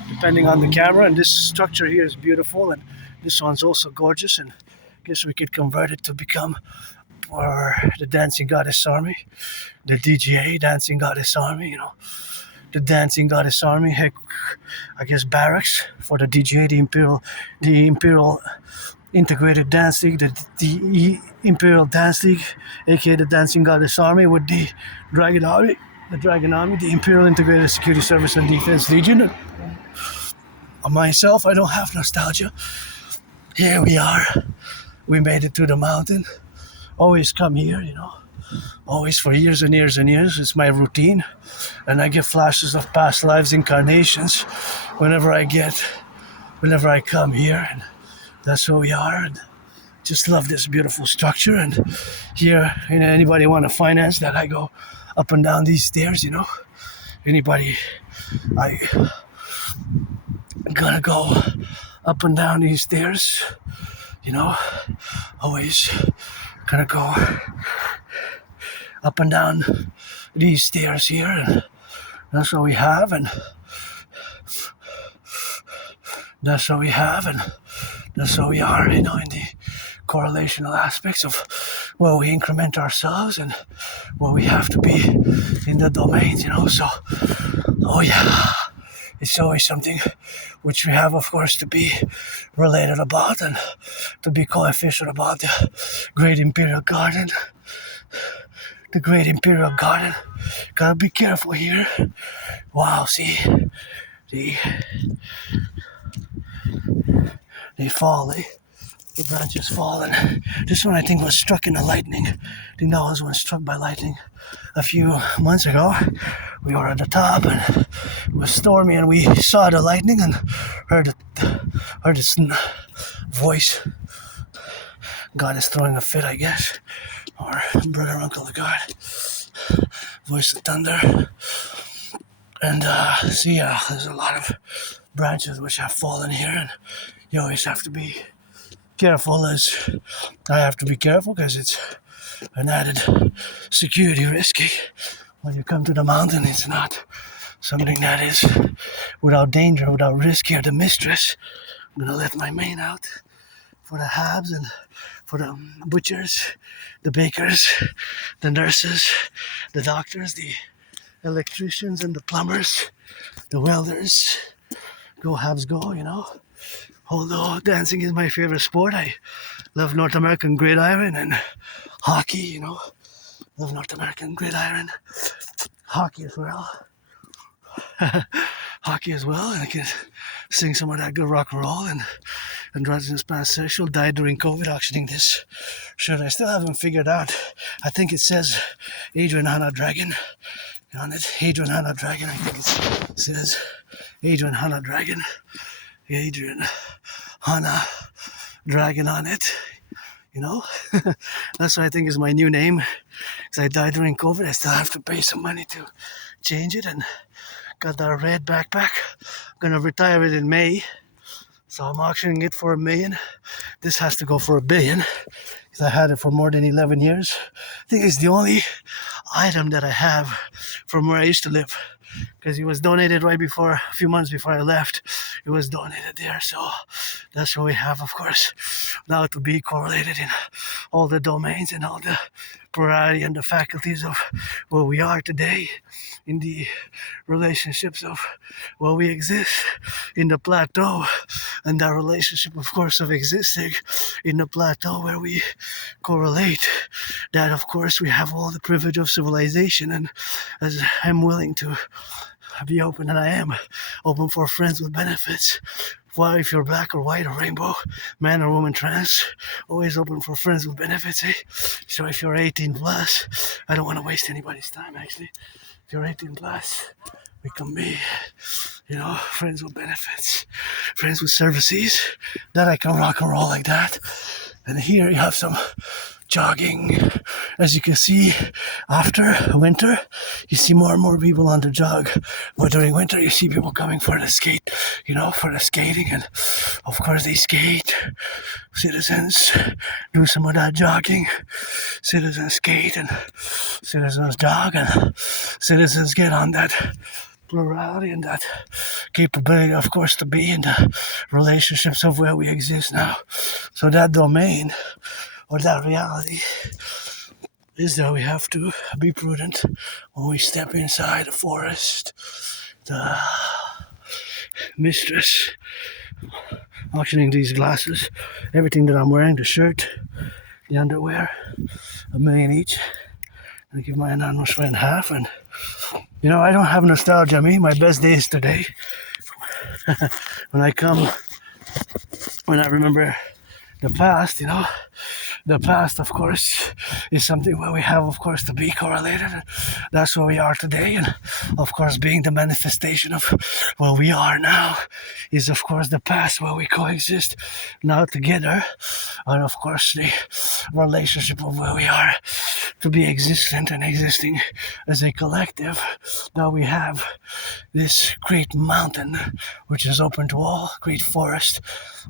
depending on the camera. And this structure here is beautiful, and this one's also gorgeous. And guess we could convert it to become for the Dancing Goddess Army, the DGA, Dancing Goddess Army, the Dancing Goddess Army, heck, I guess barracks for the DGA, the Imperial Integrated Dance League, the Imperial Dance League, aka the Dancing Goddess Army, with the Dragon Army, the Imperial Integrated Security Service and Defense Legion. Myself, I don't have nostalgia. Here we are. We made it to the mountain. Always come here, always for years and years and years. It's my routine, and I get flashes of past lives, incarnations, whenever I come here, and that's who we are. And just love this beautiful structure. And here, anybody want to finance that, I go up and down these stairs. Anybody, I gonna go up and down these stairs. Always gonna go up and down these stairs here, and that's what we have, and that's what we have, and that's what we are, in the correlational aspects of where we increment ourselves and where we have to be in the domains, so, oh yeah, it's always something which we have, of course, to be related about and to be coefficient about the Great Imperial Garden. The Great Imperial Garden. Gotta be careful here. Wow, see? They fall, the branches fall. And this one, I think, was struck in the lightning. I think that was one struck by lightning a few months ago. We were at the top, and it was stormy, and we saw the lightning and heard its voice. God is throwing a fit, I guess. Or brother, uncle, the God. Voice of thunder. And there's a lot of branches which have fallen here, and you always have to be careful. As I have to be careful because it's an added security risky. When you come to the mountain, it's not something that is without danger, without risk. Here, the mistress. I'm gonna let my mane out for the habs and for the butchers, the bakers, the nurses, the doctors, the electricians and the plumbers, the welders. Go habs go, Although dancing is my favorite sport, I love North American gridiron and hockey, Love North American gridiron, hockey as well. Hockey as well, and I can sing some of that good rock and roll. And androgynous pansexual, died during COVID, auctioning this shirt. I still haven't figured out. I think it says Adrian Hanna Dragon on it. Adrian Hanna Dragon, I think it says Adrian Hanna Dragon. Adrian Hanna Dragon on it. That's what I think is my new name. Because I died during COVID, I still have to pay some money to change it, and got that red backpack. I'm gonna retire it in May, so I'm auctioning it for $1 million. This has to go for $1 billion because I had it for more than 11 years. I think it's the only item that I have from where I used to live, because it was donated right before, a few months before I left. It was donated there, so that's what we have, of course, now to be correlated in all the domains and all the plurality and the faculties of where we are today, in the relationships of where we exist in the plateau, and that relationship, of course, of existing in the plateau where we correlate, that, of course, we have all the privilege of civilization. And as I'm willing to be open, and I am open for friends with benefits. Well, if you're black or white or rainbow, man or woman, trans, always open for friends with benefits, eh? So if you're 18 plus, I don't want to waste anybody's time, actually. If you're 18 plus, we can be, friends with benefits, friends with services, that I can rock and roll like that. And here you have some jogging. As you can see, after winter, you see more and more people on the jog. But during winter, you see people coming for the skate, for the skating. And of course, they skate. Citizens do some of that jogging. Citizens skate and citizens jog, and citizens get on that plurality and that capability, of course, to be in the relationships of where we exist now. So that domain or that reality is that we have to be prudent when we step inside the forest. The mistress auctioning these glasses, everything that I'm wearing, the shirt, the underwear, $1 million each. I give my anonymous friend half, and I don't have nostalgia. Me, my best day is today. When I remember the past, the past, of course, is something where we have, of course, to be correlated. That's where we are today. And, of course, being the manifestation of where we are now is, of course, the past where we coexist now together. And, of course, the relationship of where we are to be existent and existing as a collective. Now we have this great mountain, which is open to all, great forest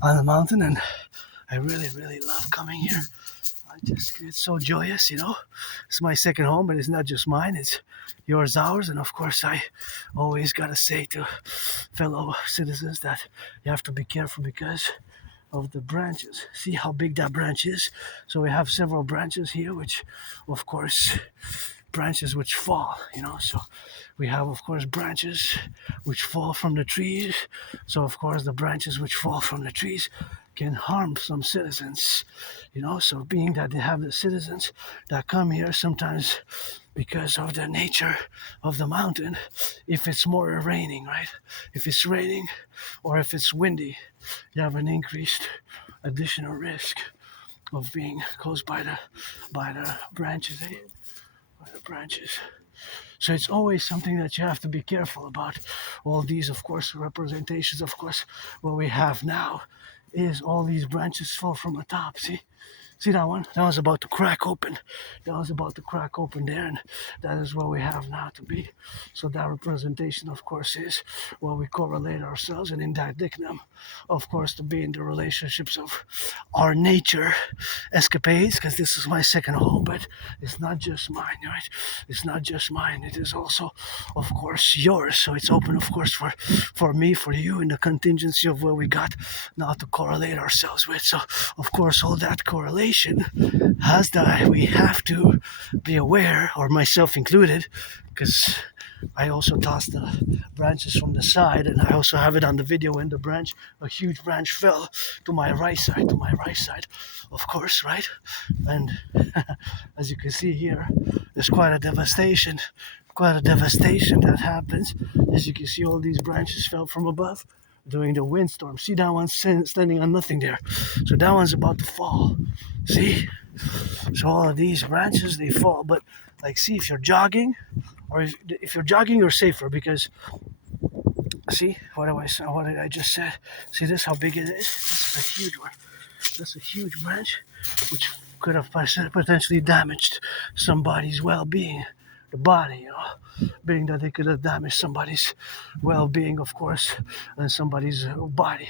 on the mountain. And I really, really love coming here. I just get so joyous, It's my second home, but it's not just mine, it's yours, ours. And of course, I always got to say to fellow citizens that you have to be careful because of the branches. See how big that branch is? So we have several branches here, which, of course, branches which fall, So we have, of course, branches which fall from the trees. So, of course, the branches which fall from the trees can harm some citizens, So being that they have the citizens that come here sometimes because of the nature of the mountain, if it's more raining, right? If it's raining or if it's windy, you have an increased additional risk of being caused by the branches, By the branches. So it's always something that you have to be careful about. All these, of course, representations, of course, what we have now is all these branches fall from the top. See that one? That was about to crack open. That was about to crack open there, and that is what we have now to be. So that representation, of course, is where we correlate ourselves, and in that dignum, of course, to be in the relationships of our nature escapades, because this is my second home, but it's not just mine, right? It's not just mine. It is also, of course, yours. So it's open, of course, for me, for you, in the contingency of where we got now to correlate ourselves with. So, of course, all that correlation has that we have to be aware, or myself included, because I also toss the branches from the side, and I also have it on the video when a huge branch fell to my right side, of course, right? And as you can see here, there's quite a devastation that happens. As you can see, all these branches fell from above during the windstorm. See, that one's standing on nothing there. So that one's about to fall. See? So all of these branches, they fall. But see, if you're jogging, or if you're jogging, you're safer because, see, what did I just say? See this, how big it is? This is a huge one. That's a huge branch, which could have potentially damaged somebody's well-being, the body, being that they could have damaged somebody's well-being, of course, and somebody's body.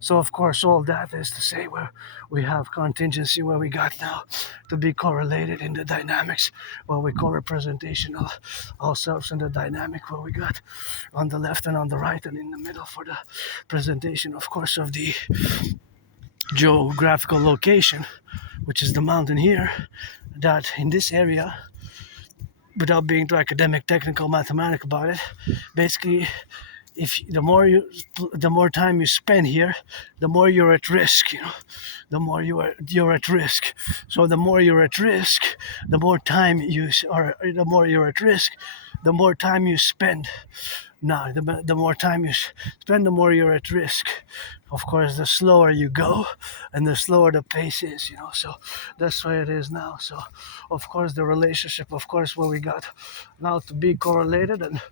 So, of course, all that is to say where we have contingency, where we got now to be correlated in the dynamics, where we call representation of ourselves in the dynamic, where we got on the left and on the right and in the middle for the presentation, of course, of the geographical location, which is the mountain here, that in this area, without being too academic, technical, mathematical about it, basically, if the more time you spend here, the more you're at risk. The more you're at risk. So the more you're at risk, the more time the more you're at risk, the more time you spend. Now, the more time you spend, the more you're at risk. Of course, the slower you go, and the slower the pace is, So that's why it is now. So, of course, the relationship, of course, where we got now to be correlated and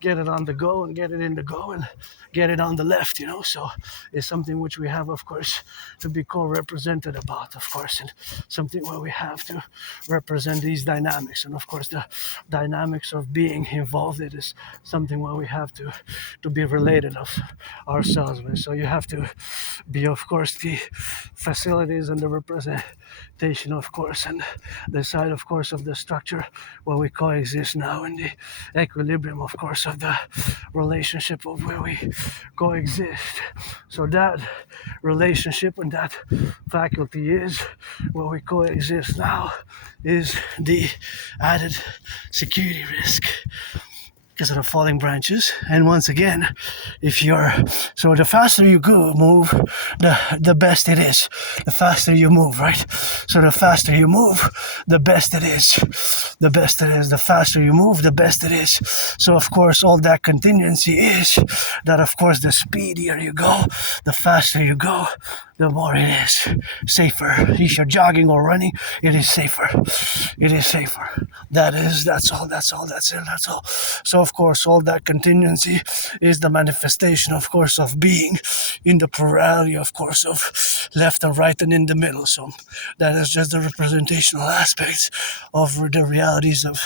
get it on the go and get it in the go and get it on the left, So it's something which we have, of course, to be co-represented about, of course, and something where we have to represent these dynamics. And, of course, the dynamics of being involved, it is something where we have to be related of ourselves with. So you have to be, of course, the facilities and the representation, of course, and the side, of course, of the structure where we coexist now in the equilibrium, of course, of the relationship of where we coexist. So that relationship and that faculty is where we coexist now is the added security risk because of the falling branches. And once again, if you're so the faster you go move, the best it is. The faster you move, right? So the faster you move, the best it is. The best it is. The faster you move, the best it is. So of course all that contingency is that of course the speedier you go, the faster you go, the more it is safer. If you're jogging or running, it is safer. It is safer. That's all. So of course, all that contingency is the manifestation, of course, of being in the plurality, of course, of left and right and in the middle. So that is just the representational aspects of the realities of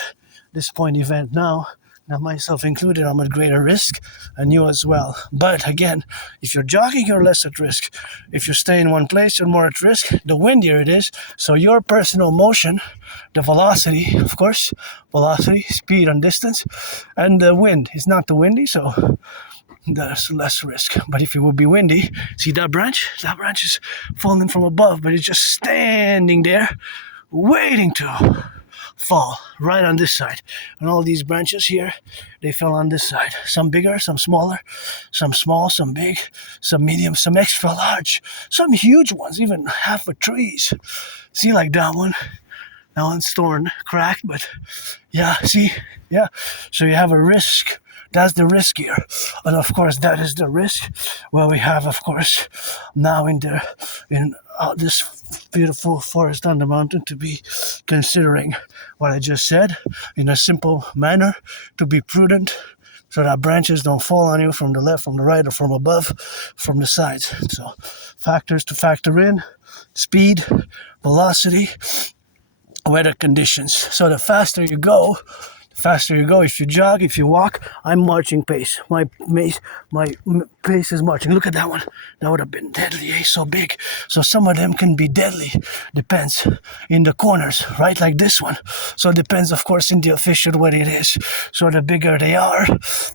this point event now. Now, myself included, I'm at greater risk, and you as well. But again, if you're jogging, you're less at risk. If you stay in one place, you're more at risk. The windier it is, so your personal motion, the velocity, of course, velocity, speed, and distance, and the wind is not too windy, so there's less risk. But if it would be windy, see that branch? That branch is falling from above, but it's just standing there, waiting to fall right on this side. And all these branches here, they fell on this side. Some bigger, some smaller, some small, some big, some medium, some extra large, some huge ones, even half a trees. See, like that one. That one's torn, cracked, but yeah, see? Yeah. So you have a risk. That's the risk here. And of course, that is the risk where we have, of course, now in this beautiful forest on the mountain to be considering what I just said in a simple manner, to be prudent so that branches don't fall on you from the left, from the right, or from above, from the sides. So factors to factor in: speed, velocity, weather conditions. So the faster you go, if you jog, if you walk, I'm marching pace. My pace is marching. Look at that one. That would have been deadly, so big. So some of them can be deadly. Depends in the corners, right? Like this one. So it depends, of course, in the official what it is. So the bigger they are,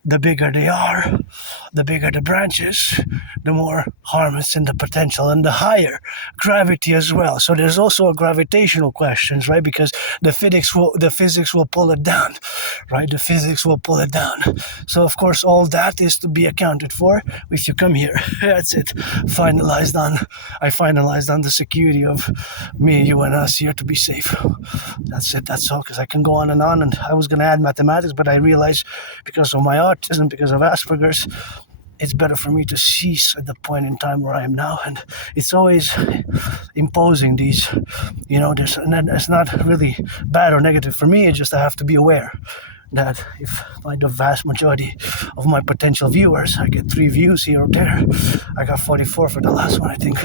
the bigger the branches, the more harm is in the potential, and the higher gravity as well. So there's also a gravitational questions, right? Because the physics will pull it down. Right, the physics will pull it down. So of course all that is to be accounted for if you come here. That's it. I finalized on the security of me, you, and us here to be safe. That's it. That's all. Because I can go on, and I was going to add mathematics, but I realized because of my autism, because of Asperger's, it's better for me to cease at the point in time where I am now. And it's always imposing these, it's not really bad or negative for me. It's just I have to be aware that if the vast majority of my potential viewers, I get 3 views here or there. I got 44 for the last one, I think.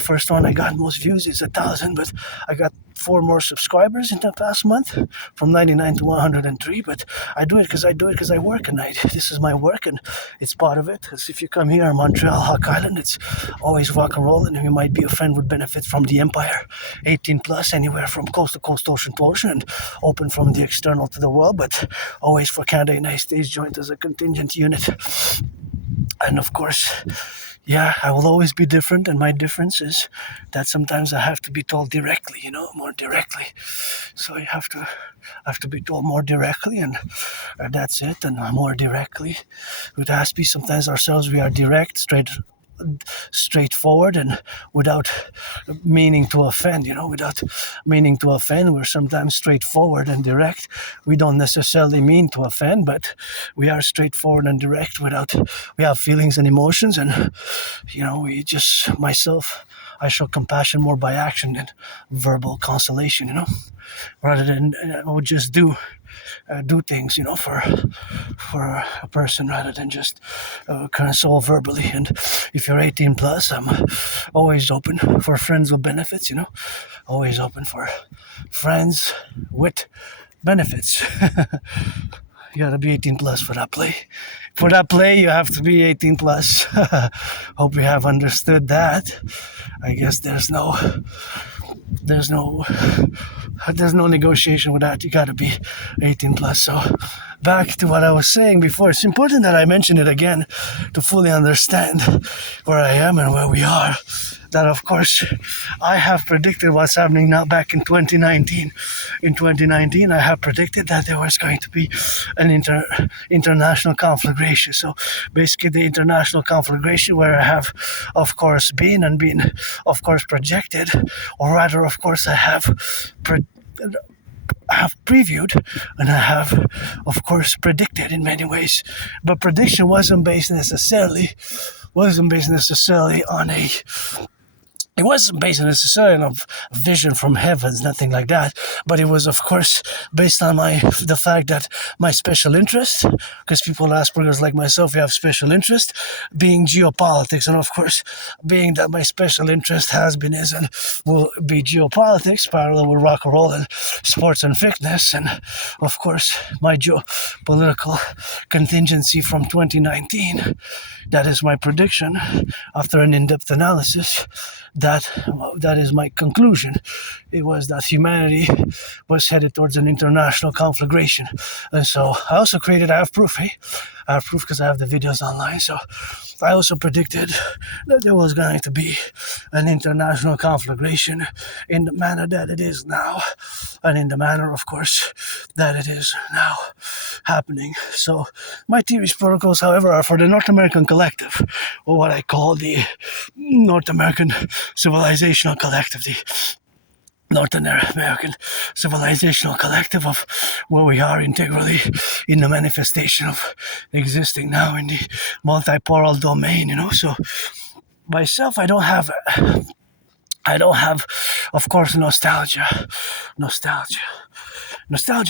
First one I got most views is 1,000, but I got 4 more subscribers in the past month, from 99 to 103. But I do it because I work at night. This is my work, and it's part of it. Because if you come here in Montreal, Hawk Island, it's always rock and roll, and you might be a friend with benefits from the Empire, 18 plus, anywhere from coast to coast, ocean to ocean, and open from the external to the world, but always for Canada, United States, joint as a contingent unit. And of course, yeah, I will always be different, and my difference is that sometimes I have to be told directly, more directly. So you have to be told more directly, and that's it, and more directly. With Aspiesque, sometimes ourselves we are direct, straightforward, and without meaning to offend, we're sometimes straightforward and direct. We don't necessarily mean to offend, but we are straightforward and direct we have feelings and emotions, and I show compassion more by action than verbal consolation, rather than I would just do things, for a person rather than just console verbally. And if you're 18 plus, I'm always open for friends with benefits, always open for friends with benefits. You gotta be 18 plus for that play. For that play, you have to be 18 plus. Hope you have understood that. I guess there's no negotiation with that. You gotta be 18 plus. So back to what I was saying before, it's important that I mention it again to fully understand where I am and where we are. That, of course, I have predicted what's happening now back in 2019. In 2019, I have predicted that there was going to be an international conflagration. So basically the international conflagration where I have, of course, been, of course, projected, or rather, of course, I have previewed and I have, of course, predicted in many ways. But prediction wasn't based necessarily on a it wasn't based necessarily on a vision from heavens, nothing like that. But it was, of course, based on the fact that my special interest, because people with Asperger's like myself, we have special interest, being geopolitics, and of course, being that my special interest has been, is, and will be geopolitics, parallel with rock and roll and sports and fitness, and of course, my geopolitical contingency from 2019. That is my prediction after an in-depth analysis. That is my conclusion. It was that humanity was headed towards an international conflagration. And so I also created, I have proof because I have the videos online. So I also predicted that there was going to be an international conflagration in the manner that it is now, and in the manner, of course, that it is now happening. So my theories protocols, however, are for the North American Collective, or what I call the North American Civilizational Collective, the North American Civilizational Collective of where we are integrally in the manifestation of existing now in the multipolar domain, So myself, I don't have, of course, nostalgia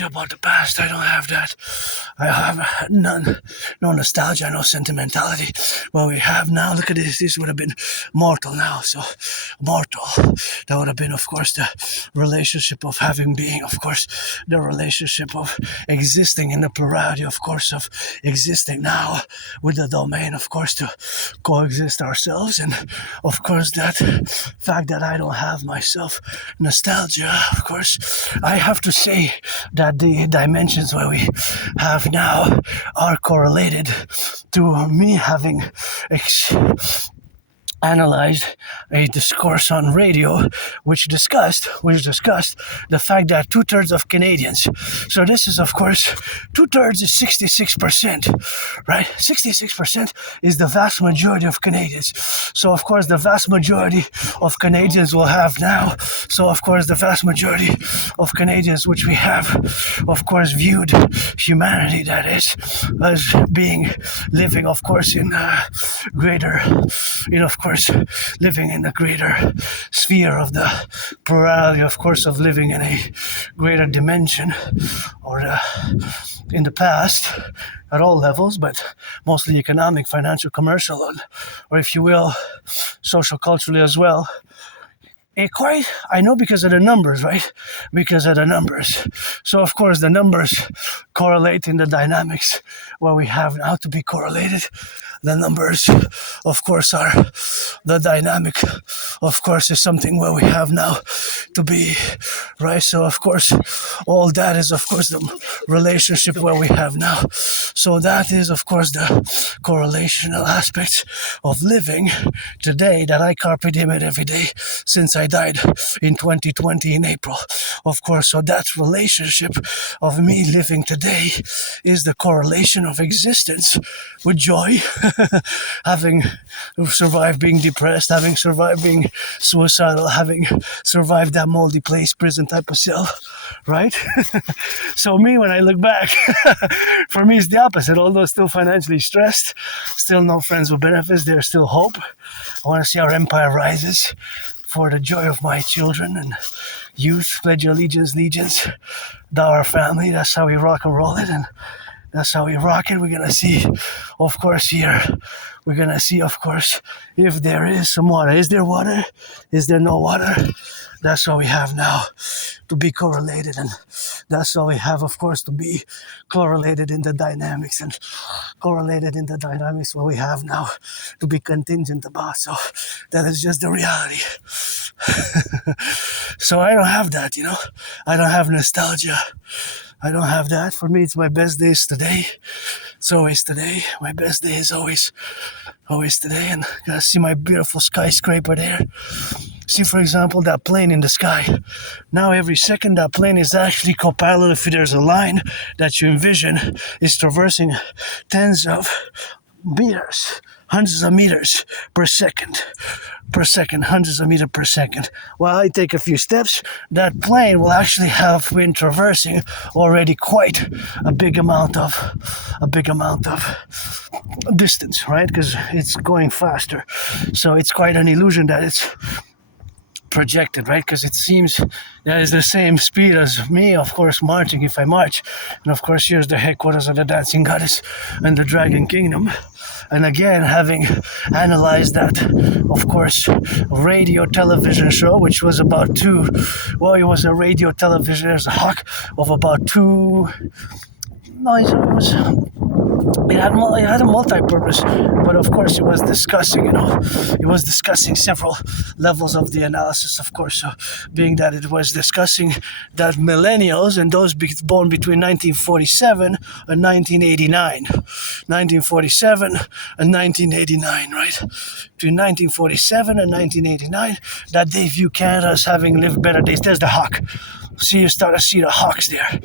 about the past. I don't have that. I have no nostalgia, no sentimentality. What we have now, look at this would have been mortal now. So mortal, that would have been, of course, the relationship of having being, of course, the relationship of existing in the plurality, of course, of existing now with the domain, of course, to coexist ourselves. And of course, that fact that I don't have myself nostalgia, of course, I have to say that the dimensions where we have now are correlated to me having analyzed a discourse on radio which discussed the fact that 2/3 of Canadians, so this is, of course, 2/3 is 66%, right? 66% is the vast majority of Canadians. So of course the vast majority of Canadians will have now, so of course the vast majority of Canadians which we have, of course, viewed humanity, that is, as being living, of course, in greater, of course, living in a greater sphere of the plurality, of course, of living in a greater dimension, or in the past, at all levels, but mostly economic, financial, commercial, or if you will, social, culturally as well. I know because of the numbers, right? Because of the numbers. So, of course, the numbers correlate in the dynamics where we have now to be correlated. The numbers, of course, are the dynamic, of course, is something where we have now to be, right? So, of course, all that is, of course, the relationship where we have now. So that is, of course, the correlational aspect of living today that I carpe diem it every day since I died in 2020 in April. Of course, so that relationship of me living today is the correlation of existence with joy, having survived being depressed, having survived being suicidal, having survived that moldy place, prison type of cell, right? So me, when I look back, for me it's the opposite. Although still financially stressed, still no friends with benefits, there's still hope. I want to see our empire rises for the joy of my children and youth. Pledge your legions, thou our family. That's how we rock and roll it, and that's how we rock it. We're going to see, of course, here, we're going to see, of course, if there is some water. Is there water? Is there no water? That's all we have now to be correlated. And that's all we have, of course, to be correlated in the dynamics, and correlated in the dynamics what we have now to be contingent about. So that is just the reality. So I don't have that, I don't have nostalgia. I don't have that. For me, it's my best day is today. It's always today. My best day is always today. And gotta see my beautiful skyscraper there. See, for example, that plane in the sky. Now, every second, that plane is actually co-parallel. If there's a line that you envision is traversing tens of meters, hundreds of meters per second, hundreds of meters per second. While I take a few steps, that plane will actually have been traversing already quite a big amount of distance, right? Because it's going faster. So it's quite an illusion that it's projected, right? Because it seems that is the same speed as me, of course, marching if I march. And of course, here's the headquarters of the dancing goddess and the dragon kingdom. And again, having analyzed that, of course, radio television show, which was about it was a radio television, there's a hawk of about it had a multi-purpose, but of course it was discussing several levels of the analysis, of course, so being that it was discussing that millennials and those born between 1947 and 1989, 1947 and 1989, right? Between 1947 and 1989, that they view Canada as having lived better days. There's the hawk. So you start to see the hawks there.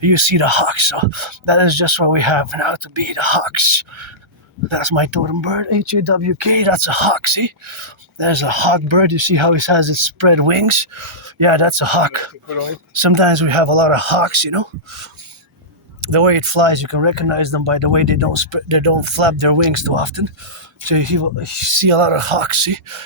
You see the hawks, so that is just what we have now to be, the hawks. That's my totem bird, H-A-W-K, that's a hawk, see? There's a hawk bird, you see how it has its spread wings? Yeah, that's a hawk. Sometimes we have a lot of hawks, The way it flies, you can recognize them by the way they don't flap their wings too often. So you see a lot of hawks, see?